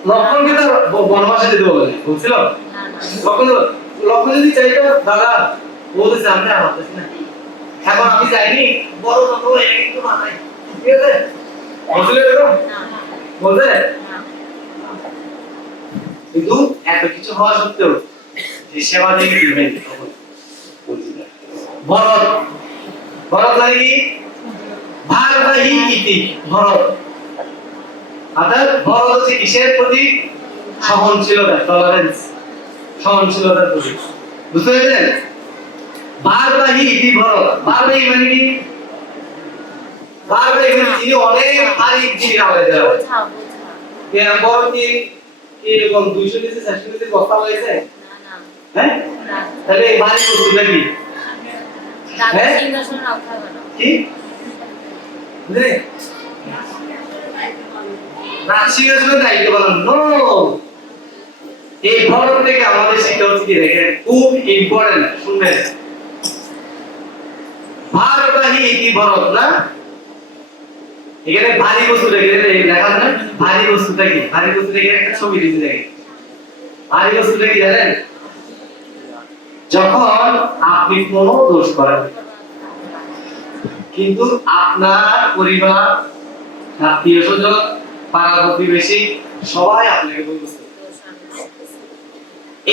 লক্ষণকে তার বনবাসে যেতে বলে বলছিল, লক্ষণ যদি চাইতো দাদা বলতেছে আমি আর পারতেছি না, এখন আমি যাইনি বড় কত একটু মাথায়, ঠিক আছে বলছিল এরকম বলছে। কিন্তু এত কিছু হওয়া সত্ত্বেও যে সেবা দিয়ে দিবেন ভরত, ভরত মানে কি? ভারবাহী ইতি ভরত, অর্থাৎ ভরত হচ্ছে কিসের প্রতীক? সহনশীলতা, টলারেন্স, সহনশীলতার প্রতীক। বুঝতে পেরেছেন? ভারবাহী ইতি ভরত, ভারবাহী মানে কি? ভারবাহী মানে যিনি অনেক ভারী জিনিস আমাদের দেওয়া বড় কি এরকম 200 কেজি 400 কেজি বস্তা হয়েছে না, হ্যাঁ? তাহলে এই ভারী বস্তুটা কি? হ্যাঁ কি বুঝলে রাশিয়ার দায়িত্ব পালন নো। এই ভরত থেকে আমাদের শিক্ষা হচ্ছে কি দেখেন, খুব ইম্পর্টেন্ট শুনবেন, ভারবাহী কি ভরত না, এখানে ভারী বস্তুটা এখানে লেখা আছে না, ভারী বস্তুটা কি? ভারী বস্তুটা এখানে একটা ছবি দিতে দেখেন, ভারী বস্তুটা কি জানেন? যখন আপনি কোনো দোষ করেন কিন্তু আপনার পরিবার, আত্মীয় স্বজন, পাড়া প্রতিবেশী সবাই আপনাকে বলছে,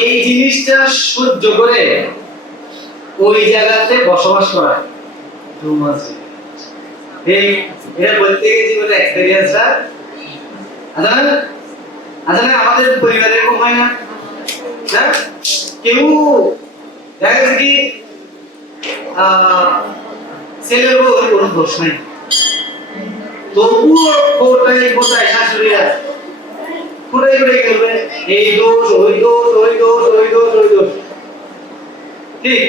এই জিনিসটা সহ্য করে ওই জায়গাতে বসবাস করা এই এটা বলতে গেছি বলে এক্সপেরিয়েন্সটা আচ্ছা না আমাদের পরিবারে এরকম হয় না? কেউ দেখা গেছে কি ছেলের বউর কোনো দোষ নাই, তবুও কোটায় শাশুড়িরা কোটাই করবে এই দোষ ওই দোষ ওই দোষ ওই দোষ ওই দোষ, ঠিক?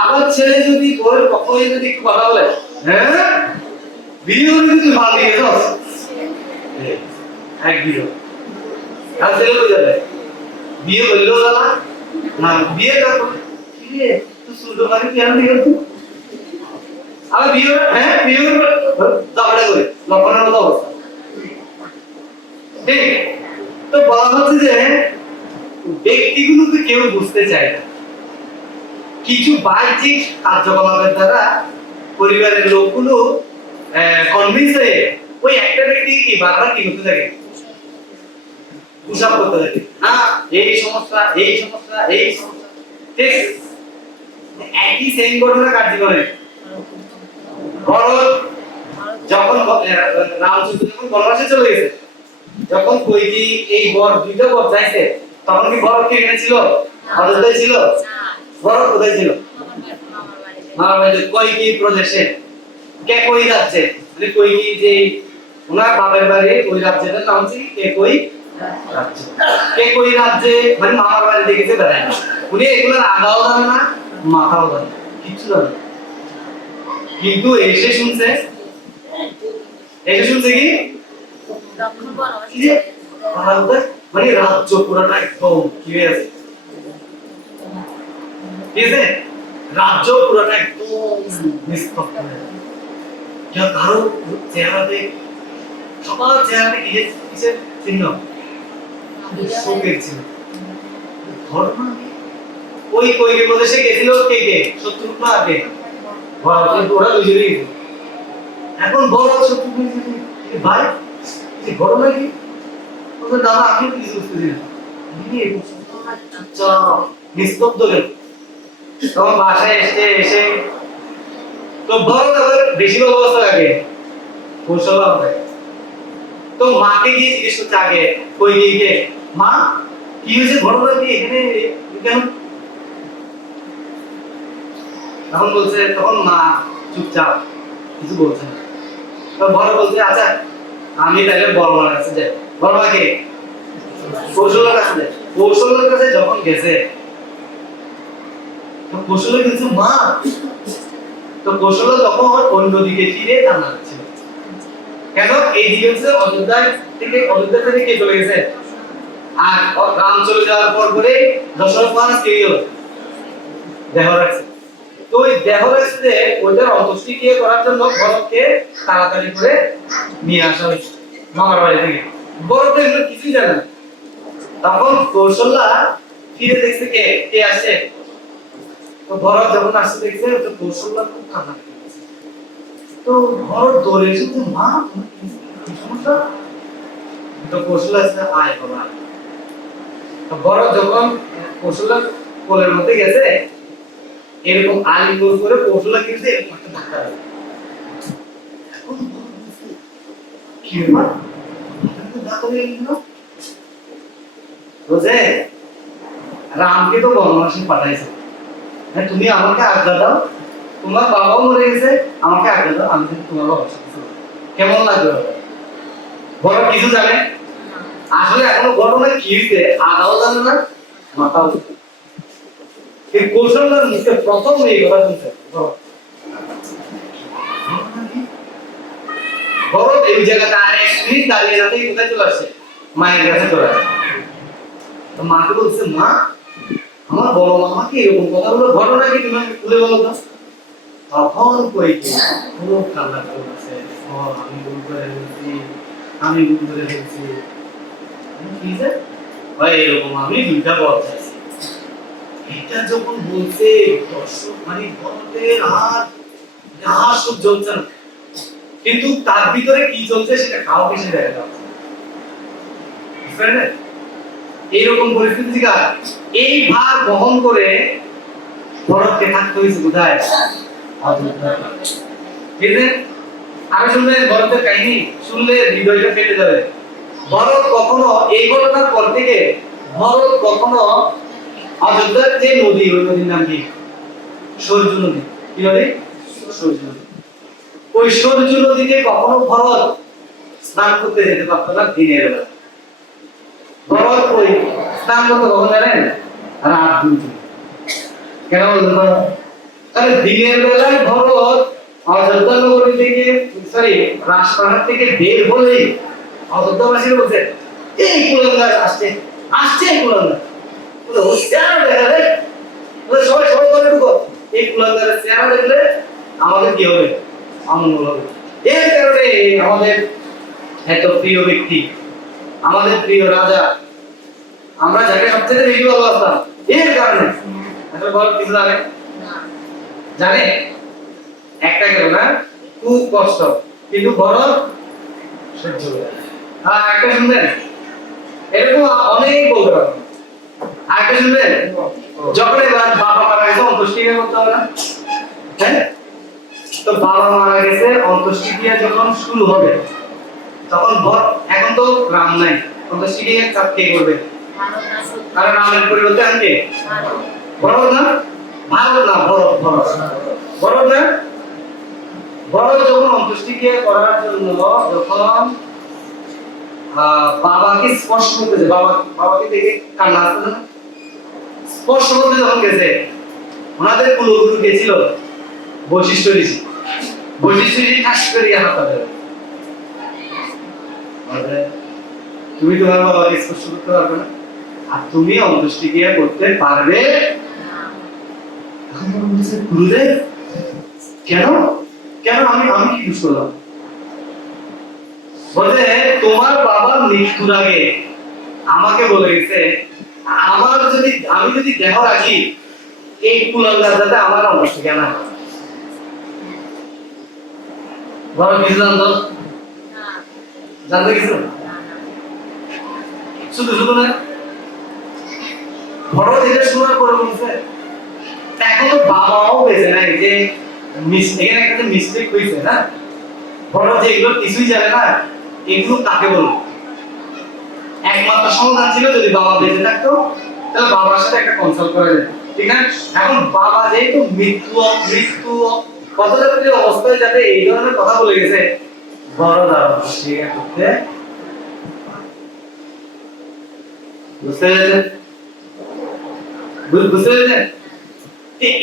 আবার ছেলে যদি বউয়ের পক্ষে যদি একটু কথা বলে, হ্যাঁ বিয়ে করে তুই ভালো দিয়ে দোষ এক বিয়ে আর ছেলে বোঝাবে বিয়ে করলেও জানা না, বিয়ে করবো তুই ছোট মানে কেন দিয়ে আবার বিয়ে হ্যাঁ বিয়ে ঝগড়া করে লক্ষণের মতো অবস্থা ঠিক তো বলা হচ্ছে যে ব্যক্তিগুলোকে কেউ বুঝতে চায় না কিছু বাহ্যিক কার্যকলাপের দ্বারা পরিবারের লোকগুলো কনভিন্স হয়ে ওই একটা ব্যক্তি কি বারবার কি করতে থাকে পুষাপ করতে থাকে না এই সমস্যা এই সমস্যা এই সমস্যা ঠিক একই সেম ঘটনা কার্যকরে ভরত যখন রামচন্দ্র যখন বনবাসে চলে গেছে যখন কৈকেয়ী এই বর দুইটা বর চাইছে তখন কি ভরত কি এখানে ছিল অযোধ্যায় ছিল ভরত কোথায় ছিল মামার বাড়িতে কৈকেয়ী প্রদেশে কেকই রাজ্যে মানে কৈকেয়ী যে ওনার বাবার বাড়ি ওই রাজ্যের নাম ছিল কেকই রাজ্য কেকই রাজ্যে মানে মামার বাড়ি দেখেছে বেড়ায় উনি এগুলোর আগাও জানে না মাথাও জানে না, কিচ্ছু জানে না। কিন্তু এসে শুনছে কি কি যে মানে রাজ্য পুরোটা একদম কি হয়ে আছে ঠিক আছে রাজ্য পুরোটা একদম নিস্তব্ধ হয়ে আছে কেউ কারো চেহারাতে সবার চেহারাতে কিসের চিহ্ন শোকের চিহ্ন ঘটনা ওই কৈকেয়ী প্রদেশে গেছিল কে কে শত্রুঘ্ন আর কে ওরা দুজনেই গেছিল এখন বড় শত্রুঘ্ন ভাই কি ঘটনা কি ওদের দাদা আপনি কিছু বুঝতেছি না নিস্তব্ধ গেল তখন বাসায় এসে তো বড় তাদের বেশি অবস্থা লাগে কৌশল হবে তো মাকে গিয়ে জিজ্ঞেস করতে আগে কৈকেয়ীকে মা কি হয়েছে ঘটনা কি এখানে কেন তখন মা চুপচাপ কিছু বলছে না তখন বড় বলছে আচ্ছা আমি তাহলে বড় মার কাছে যাই বড় মাকে কৌশলের কাছে যাই কৌশলের কাছে যখন গেছে তো কৌশলের কিছু মা তো কৌশল তখন অন্যদিকে ফিরে কান্না করছিল কেন এই দিকে হচ্ছে অযোধ্যা থেকে কে চলে গেছে আর রাম চলে যাওয়ার পর করে দশরথ মহারাজ কে গেল দেহ রাখছে তো ওই দেহ রাখছে ওইটার অন্ত্যেষ্টিক্রিয়া করার জন্য ভরতকে তাড়াতাড়ি করে নিয়ে আসা হয়েছে মামার বাড়ি থেকে ভরত এগুলো কিছুই জানে না তখন কৌশল্যা ফিরে দেখছে কে কে আসে তো ভরত যখন আসছে দেখছে তো কৌশল্যা খুব কান্না করছে তো ভরত দৌড়ে এসে মা কি সমস্যা তো কৌশল্যা আসছে আয় বাবা তো ভরত যখন কৌশল্যা কোলের মধ্যে গেছে এরকম আলিঙ্গন করে কৌশল্যা কিন্তু এরকম একটা ধাক্কা দেয় কি ব্যাপার ধাক্কা দিয়ে গেল বুঝে রামকে তো বনবাসে পাঠাইছে তুমি আমাকে আজ্ঞা দাও তোমার বাবাও মরে গেছে আমাকে আজ্ঞা দাও আমি কিন্তু তোমার বাবার সাথে কেমন লাগবে বড় কিছু জানে আসলে এখনো ঘটনা কি হইছে আগাও জানে না মাথাও এই কৌশলটার মুখে প্রথম এই কথা শুনছে ভরত এই জায়গাটা আর এক মিনিট দাঁড়িয়ে রাখতে কোথায় চলে আসছে মায়ের কাছে চলে আসছে তো মাকে বলছে মা আমার বড় মামাকে এরকম কথা বলো ঘটনা কি তুমি খুলে বলো তো তখন কৈকেয়ী খুব কান্না করছে আমি ভুল করে ফেলছি কি যে ভাই এরকম আমি দুইটা পথ চাইছি এটা যখন বলছে দর্শক মানে ভরতের আর সব জ্বলছে না কিন্তু তার ভিতরে কি চলছে সেটা কাউকে সে দেখা যাচ্ছে এইরকম পরিস্থিতি থেকে এই ভার বহন করে ভরতকে থাকতে হয়েছে কোথায় ঠিক আছে আমি শুনলে ভরতের কাহিনী শুনলে হৃদয়টা ফেটে যাবে ভরত কখনো এই ঘটনার পর থেকে ভরত কখনো অযোধ্যার যে নদী ওই নদীর নাম কি সরজু নদী কি নদী সরজু নদী ওই সরজু নদীতে কখনো ভরত স্নান করতে যেতে পারতো না দিনের বেলা ভরত ওই স্নান করতে কখন জানেন রাত 2টা কেন বলতো তাহলে দিনের বেলায় ভরত অযোধ্যা নগরী থেকে রাজপাহাড় থেকে বের হলেই অযোধ্যাবাসীরা বলছে এই কুলাঙ্গার আসছে এই কুলাঙ্গার বলে ও চেহারা দেখা রে বলে সবাই করে ঢুকো এই কুলাঙ্গারের চেহারা দেখলে আমাদের কি হবে অমঙ্গল হবে। এর কারণে আমাদের এত প্রিয় ব্যক্তি, আমাদের প্রিয় রাজা, আমরা যাকে সবচেয়ে বেশি ভালোবাসতাম, এর কারণে আসলে বল কিছু জানে জানে একটা গেল না, খুব কষ্ট, কিন্তু বড় সহ্য করে। হ্যাঁ, একটা শুনবেন, এরকম অনেক বলতে পারবো। আরেকটা শুনবেন, যখন এবার বাবা মারা গেছে অন্ত্যেষ্টিক্রিয়া করতে হবে না, হ্যাঁ? তো বাবা মারা গেছে অন্ত্যেষ্টিক্রিয়া যখন শুরু হবে, তখন এখন তো রাম নাই, অন্ত্যেষ্টিক্রিয়া কে করবে? কারণ রামের পরিবর্তে আমি কে? বড় না, ভালো না, বড় বড় বড় না, বড় যখন অন্ত্যেষ্টিক্রিয়া করার জন্য যখন বাবাকে স্পর্শ করতেছে, বাবাকে দেখে কান্না আসছে না, স্পর্শ করতে যখন গেছে, ওনাদের কুলগুরু গেছিল বৈশিষ্ট্য ঋষি, বৈশিষ্ট্য ঋষি ঠাস করে হাত দেবে, তুমি তোমার বাবাকে স্পর্শ করতে পারবে না, আর তুমি অন্ত্যেষ্টিক্রিয়া করতে পারবে গুরুদেব? কেন কেন আমি কি দোষ করলাম? বলে তোমার বাবার মৃত্যুর আগে আমাকে বলে গেছে, আমি যদি দেহ রাখি, এই কুলাঙ্গার যাতে আমার অন্ত্যেষ্টিক্রিয়া না হয়। বড় কিছু জানতো? জানতে কিছু শুধু শুধু না, বড় যেটা শোনার পরে বলছে এখন তো বাবাও বেঁচে নাই, যে এখানে একটা মিস্টেক হয়েছে না, বড় যে এগুলো কিছুই জানে না, এগুলো কাকে বলবো? একমাত্র সমাধান ছিল যদি বাবা বেঁচে থাকতো, তাহলে বাবার সাথে একটা কনসাল্ট করা যেত, ঠিক না? এখন বাবা যেহেতু মৃত্যু পথযাত্রী অবস্থায় যাতে এই ধরনের কথা বলে গেছে, বড় দাঁড়ানো স্বীকার করতে বুঝতে পেরেছেন? বুঝতে পেরেছেন?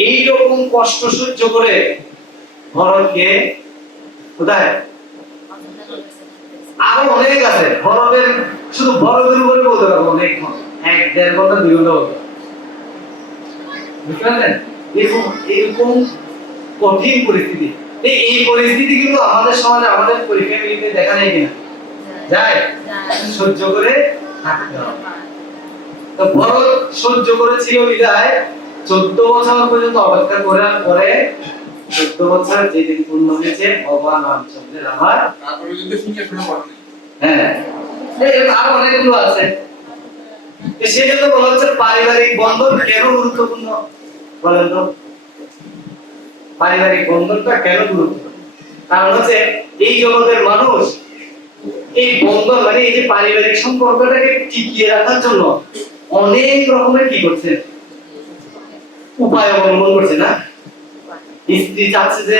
এইরকম কষ্ট সহ্য করে ভরতকে কোথায়, আরো অনেক আছে, ভরতের শুধু ভরতের উপরে বলতে পারবো অনেক, 1-1.5 ঘন্টা 2 ঘন্টা বলতে, বুঝতে পারলেন? এরকম কঠিন পরিস্থিতি, এই পরিস্থিতি কিন্তু আমাদের সমাজে, আমাদের ফ্যামিলিতে দেখা যায় কিনা? যায়, সহ্য করে থাকতে হবে। তো ভরত সহ্য করেছিল বিদায় 14 বছর পর্যন্ত অপেক্ষা করার পরে, 14 বছর যেদিন পূর্ণ হয়েছে, ভগবান রামচন্দ্রের আবার তারপরে কিন্তু সিংহাসনে বসেন। হ্যাঁ, এই আরো অনেকগুলো আছে। সেজন্য বলা হচ্ছে পারিবারিক বন্ধন কেন গুরুত্বপূর্ণ, বলেন তো? পারিবারিক বন্ধনটা কেন গুরুত্বপূর্ণ? কারণ হচ্ছে এই জগতের মানুষ এই বন্ধন, মানে এই যে পারিবারিক সম্পর্কটাকে টিকিয়ে রাখার জন্য অনেক রকমের কি করছে, উপায় অবলম্বন করছে না? স্ত্রী চাচ্ছে যে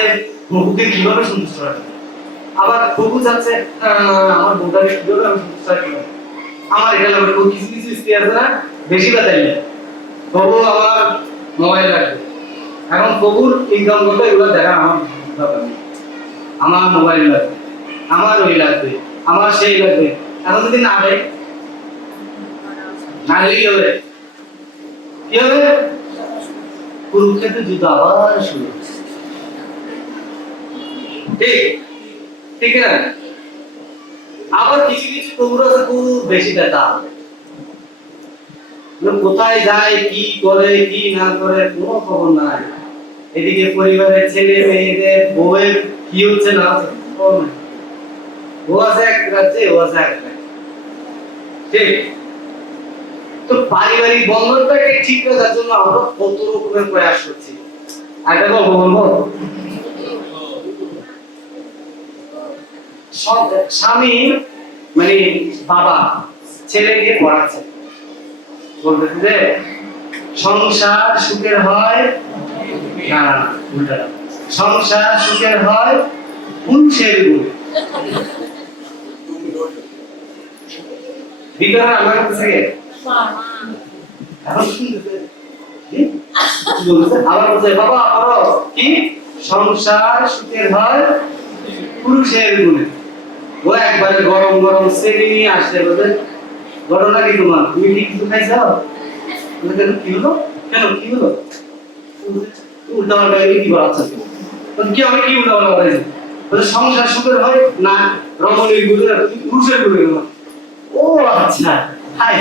প্রভুকে কিভাবে সন্তুষ্ট রাখবে, আবার প্রভু চাচ্ছে আমার বউটাকে কিভাবে আমি সন্তুষ্ট রাখবো, আমার এটা লাগবে। কিছু কিছু স্ত্রী আছে না, বেশি বাতাই না, প্রভু আমার মোবাইল লাগবে, এখন প্রভুর ইনকাম করতে এগুলো দেখা আমার দরকার নেই, আমার মোবাইল লাগবে, আমার ওই লাগবে, আমার সেই লাগবে। এখন যদি না দেয়, না দিলে কি হবে? কি হবে? কুরুক্ষেত্রের যুদ্ধ আবার শুরু, ঠিক ঠিক না? আবার কিছু কিছু প্রভুর আছে খুব বেশি দেখা, কোথায় যায়, কি করে, কি না করে, কোনো খবর নাই। এদিকে পরিবারের ছেলে মেয়েদের বউয়ের কি হচ্ছে না হচ্ছে, ও আছে এক রাজ্যে, ও আছে এক রাজ্যে, ঠিক? তো পারিবারিক বন্ধনটাকে ঠিক রাখার জন্য আমরা কত রকমের প্রয়াস করছি। একটা গল্প বলবো। স্বামী মানে বাবা ছেলেকে পড়াচ্ছে, বলতেছে যে সংসার সুখের হয় না, উল্টা, সংসার সুখের হয় পুরুষের গুণে। ভিতরে আমরা কাছে এখন শুনতেছে কি বলছে, আবার বলছে বাবা পড়ো কি, সংসার সুখের হয় পুরুষের গুণে। ও একবারে গরম গরম সেরি নিয়ে আসছে, বলছে ঘটনা কি তোমার, তুমি কি কিছু খাইছো? কি হলো, কেন কি হলো? উল্টা পাল্টা কি বলাচ্ছ? কি আমি কি উল্টা পাল্টা বলেছি? বলে সংসার সুখের হয় না রমণীর গুরু না তুমি পুরুষের গুরু না। ও আচ্ছা হাই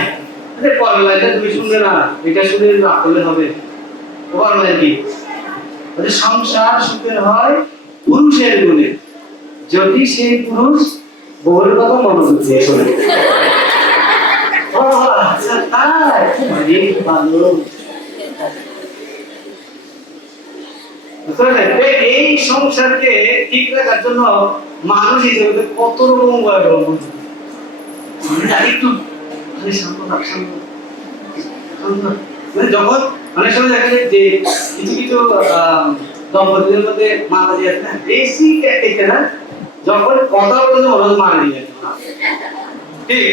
আরে পরের লাইনটা তুমি শুনলে না, এটা শুনে রাখলে হবে। পরের লাইন কি বলে সংসার সুখের হয় পুরুষের গুণে যদি সেই পুরুষ বউয়ের কথা মনোযোগ দিয়ে শোনে। ও আচ্ছা তাই মানে ভালো। এই সংসারকে ঠিক রাখার জন্য মানুষ হিসেবে কত রকম উপায় গ্রহণ করছে। একটু শান্ত থাক, শান্ত মানে যখন অনেক সময় দেখা যায় যে কিছু কিছু দম্পতিদের মধ্যে মাথা দিয়ে আছে না বেশি ক্যাটেকে না, যখন কথা বলতে মনোযোগ মানে নিয়ে ঠিক।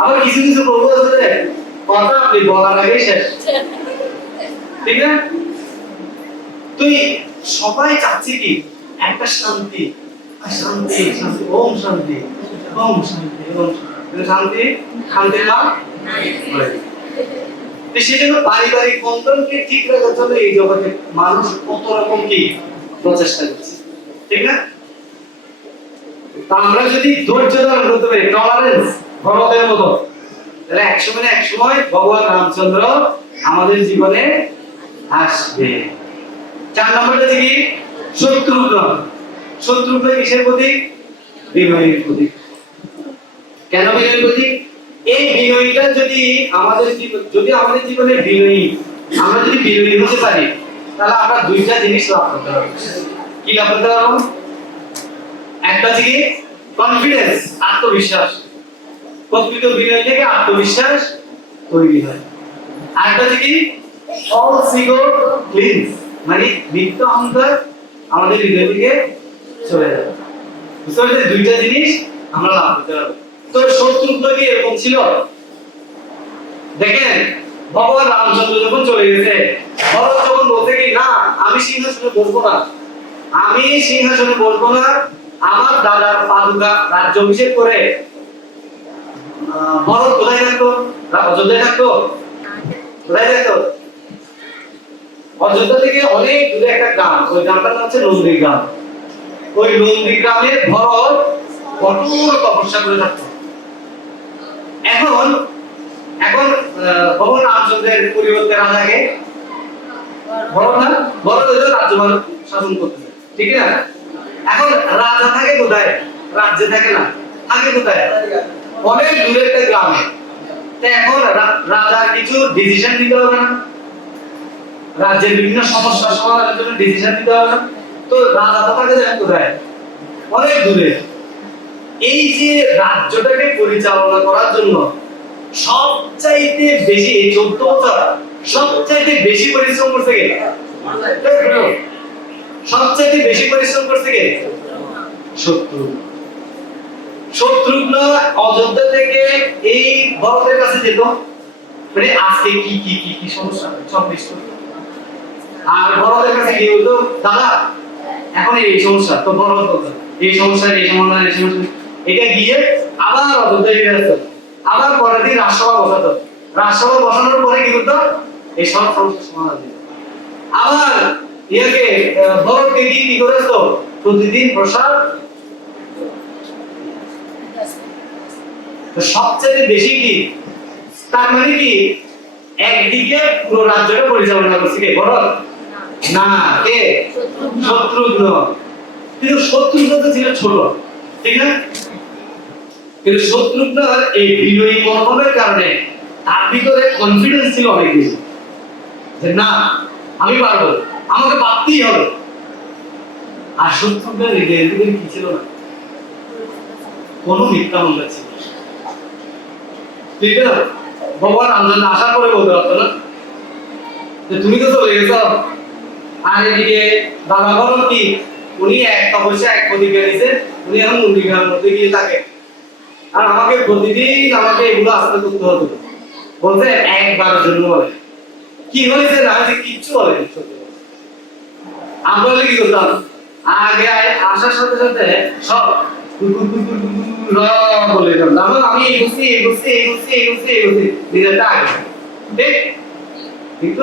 আবার কিছু কিছু প্রভু আছে কথা আপনি বলার আগে শেষ, ঠিক না? তুই সবাই চাচ্ছি কি একটা শান্তি, শান্তি শান্তি ওম শান্তি ওম শান্তি ওম শান্তি, শান্তি না সেজন্য পারিবারিক বন্ধনকে ঠিক রাখার জন্য এই জগতে মানুষ কত রকম কি প্রচেষ্টা করছে, ঠিক না? আমরা যদি ধৈর্য ধারণ করতে পারি, টলারেন্স ভরতের মতো, তাহলে এক সময় ভগবান রামচন্দ্র আমাদের জীবনে আসবে। 4 নম্বরটা কি শত্রুঘ্ন। শত্রুঘ্ন কিসের প্রতীক? বিনয়ের প্রতীক। কেন বিনয়ের প্রতীক? এই বিনয়ীটা যদি আমাদের জীবনে বিনয়ী, আমরা যদি বিনয়ী হতে পারি তাহলে আমরা দুইটা জিনিস লাভ করতে পারবো। কি লাভ করতে পারবো? একটা হচ্ছে কি কনফিডেন্স, আত্মবিশ্বাস। প্রকৃত বিনয় থেকে আত্মবিশ্বাস তৈরি হয়। আরেকটা হচ্ছে কি ফলস ইগো ক্লিনস, মানে মিথ্যা অহংকার আমাদের হৃদয় থেকে চলে যাবে। বুঝতে পারছেন? দুইটা জিনিস আমরা লাভ করতে পারবো। তো শত্রুঘ্ন কি এরকম ছিল? দেখেন ভগবান রামচন্দ্র যখন চলে গেছে, ভরত যখন বলতে কি না আমি সিংহাসনে বসবো না, আমি সিংহাসনে বসবো না, আমার দাদার পাদুকা রাজ্যাভিষেক করে ভরত কোথায় থাকতো? অযোধ্যায় থাকতো। কোথায় থাকতো? অযোধ্যা থেকে অনেক দূরে একটা গ্রাম, ওই গ্রামটার নাম হচ্ছে নন্দীগ্রাম। ওই নন্দীগ্রামে ভরত কঠোর তপস্যা করে থাকতো। এখন ভগবান রামচন্দ্রের পরিবর্তে রাজাকে ভরত রাজ্যভার শাসন করতে, ঠিক না? এখন রাজা থাকে কোথায়? রাজ্যে থাকে না, থাকে কোথায়? অনেক দূরে একটা গ্রামে। তো এখন রাজার কিছু ডিসিশন নিতে হবে না, রাজ্যের বিভিন্ন সমস্যা সমাধানের জন্য ডিসিশন নিতে হবে না। তো রাজা তো থাকে কোথায়? অনেক দূরে। এই যে রাজ্যটাকে পরিচালনা করার জন্য সবচাইতে বেশি 14 বছর সবচাইতে বেশি পরিশ্রম করতে কে? সবচাইতে বেশি পরিশ্রম করতে কে? শত্রুঘ্ন। শত্রুঘ্ন অযোধ্যা থেকে এই ভরতের কাছে যেত, মানে আজকে কি কি কি কি সমস্যা সব লিস্ট। আর ভরতের কাছে গিয়ে বলতো দাদা এখন এই সমস্যা, তো ভরত বলতো এই সমস্যা এই সমাধান এই সমস্যা, এটা গিয়ে আবার অযোধ্যায় ফিরে আসতো। আবার পরের দিন রাজসভা বসাতো, রাজসভা বসানোর পরে কি করতো? এই সব সমস্যার সমাধান দিত। আবার ইয়াকে ভরতকে কি করে আসতো? প্রতিদিন প্রসাদ। তো সবচেয়ে বেশি কি তার মানে কি একদিকে পুরো রাজ্যটা পরিচালনা করছে কে? ভরত না, কে? শত্রুঘ্ন। কিন্তু শত্রুঘ্ন তো ছিল ছোট, ঠিক না? কিন্তু শত্রুঘ্নর এই বিনয়ী মনোভাবের কারণে তার ভিতরে কনফিডেন্স ছিল অনেক বেশি, যে না আমি পারবো, আমাকে পারতেই হবে। আর শত্রুঘ্নের হৃদয়ের ভিতরে কি ছিল না? কোনো মিথ্যা অহংকার ছিল, ঠিক না? ভগবান রামচন্দ্র আসার পরে বলতে পারতো না যে তুমি তো চলে গেছো। আর এদিকে দাদা ভরত কি উনি এক তপস্যা এক প্রতিজ্ঞা নিয়েছে, উনি এখন নন্দীগ্রামের মধ্যে গিয়ে থাকে। আর আমাকে প্রতিদিন আমাকে এগুলো আস্তে করতে হতো, বলতে একবারের জন্য বলে কি হয়েছে না হয়েছে কিচ্ছু বলে। আমরা কি করতাম? আগে আসার সাথে সাথে সব বলে দিতাম আমি এগোচ্ছি এগোচ্ছি এগোচ্ছি এগোচ্ছি এগোচ্ছি নিজেরটা আগে, ঠিক? কিন্তু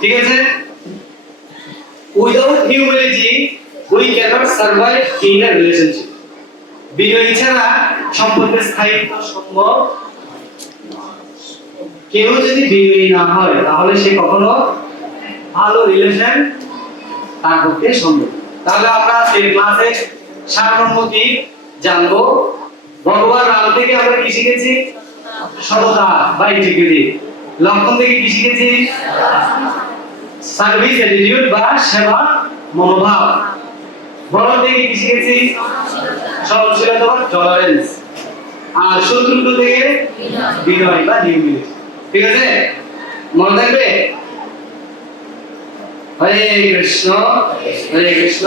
ঠিক আছে। Without humanity we cannot survive in a relationship. বিনয়ী ছাড়া সম্পর্কের স্থায়িত্ব সম্ভব। কেউ যদি বিনয়ী না হয় তাহলে সে কখনো ভালো রিলেশন তার পক্ষে সম্ভব। তাহলে আমরা এই ক্লাসে সারমর্ম কি জানবো? ভগবান রাম থেকে আমরা কি শিখেছি? সততা বা ইন্টিগ্রিটি। লক্ষণ থেকে কি শিখেছি? সার্ভিস অ্যাটিটিউড বা সেবা মনোভাব। বড় থেকে কি শিখেছি? সহনশীলতা বা টলারেন্স। আর শত্রুত্ব থেকে বিনয় বা হিউমিলিটি। ঠিক আছে, মনে থাকবে? হরে কৃষ্ণ হরে কৃষ্ণ।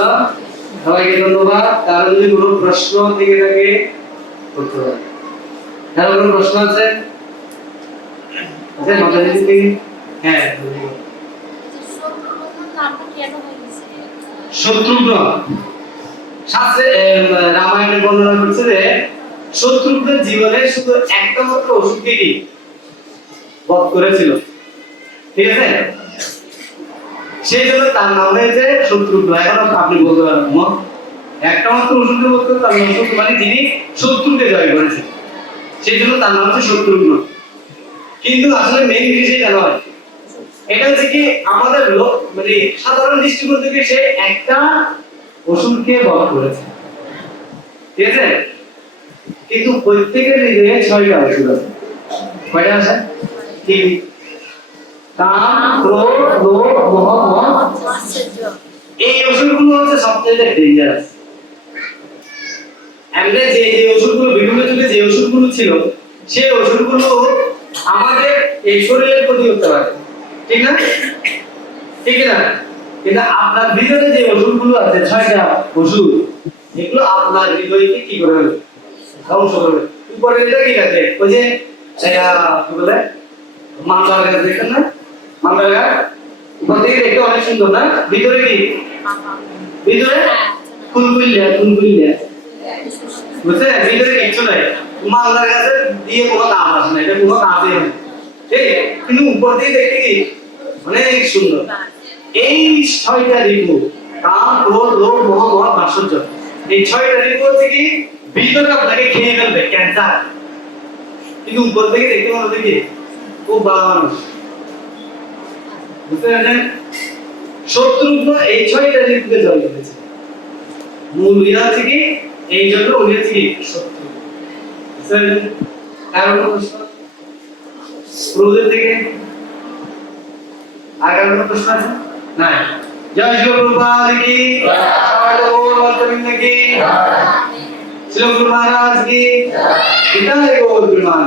সবাইকে ধন্যবাদ। কারণ যদি কোনো প্রশ্ন থেকে থাকে করতে পারে। কারো কোনো প্রশ্ন আছে? মাতাজি থেকে? হ্যাঁ, শত্রুঘ্ন নামটা কেন হয়েছে? শত্রুঘ্ন শাস্ত্রে রামায়ণে বর্ণনা করছে যে শত্রুঘ্নের জীবনে শুধু একটা মাত্র অসুখই বধ করেছিল। ঠিক আছে, সেই জন্য তার নাম হয়েছে শত্রুঘ্ন। এখন আপনি বলতে পারেন একটা মাত্র অসুখকে বধ করে তার নাম শত্রু, মানে যিনি শত্রুকে জয় করেছেন, সেই জন্য তার নাম হচ্ছে শত্রুঘ্ন। কিন্তু আসলে মেইন জিনিস এটা নয়। এটা হচ্ছে কি আমাদের লোক মানে সাধারণ দৃষ্টিকোণ থেকে সে একটা অসুরকে বধ করেছে। ঠিক আছে, কিন্তু প্রত্যেকের হৃদয়ে 6টা অসুর আছে। কয়টা আছে? কি? কাম, ক্রোধ, লোভ, মোহ, মদ, আশ্চর্য। এই অসুরগুলো হচ্ছে সবচেয়ে ডেঞ্জারাস। আমরা যে অসুরগুলো বিভিন্ন যুগে যে অসুরগুলো ছিল, সেই অসুরগুলো আমাদের এই শরীরের ক্ষতি করতে পারে। ঠিক না? ঠিক না? কিন্তু আপনার ভিতরে যে অসুরগুলো আছে 6টা অসুর, এগুলো আপনার হৃদয়কে কি করে ফেলবে? ধ্বংস করবে। উপরে এটা কি আছে? ওই যে কি বলে মামলার গাছ দেখেন না? মামলার গাছ উপর থেকে দেখতে অনেক সুন্দর না? ভিতরে কি? ভিতরে ফুলকুলিয়া ফুলকুলিয়া। বুঝছে? ভিতরে কিচ্ছু নাই। মামলার গাছে দিয়ে কোনো কাজ আসে না, এটা কোনো কাজই হয় না। ঠিক, কিন্তু উপর থেকে দেখতে কি অনেক সুন্দর। এই 6টা ঋতু কাম, ক্রোধ, লোভ, মোহ, মদ, মাৎসর্য, এই 6টা ঋতু হচ্ছে কি ভিতরে আপনাকে খেয়ে ফেলবে, ক্যান্সার। কিন্তু উপর থেকে দেখতে মনে হচ্ছে কি খুব ভালো মানুষ। বুঝতে পারছেন? শত্রুঘ্ন এই 6টা ঋতুকে জয় করেছে। মূল ইয়া হচ্ছে কি এই জন্য উনি হচ্ছে কি শত্রু। বুঝতে পারছেন? কারণ প্রশ্ন ক্রোধের থেকে আগামী প্রশ্ন আছে না? জয় শ্রী প্রভুপাদ কি জয়, গৌর মন্ত্রবিন্দ কি জয়, শ্রী গুরু মহারাজ কি জয়, গৌর বিমান।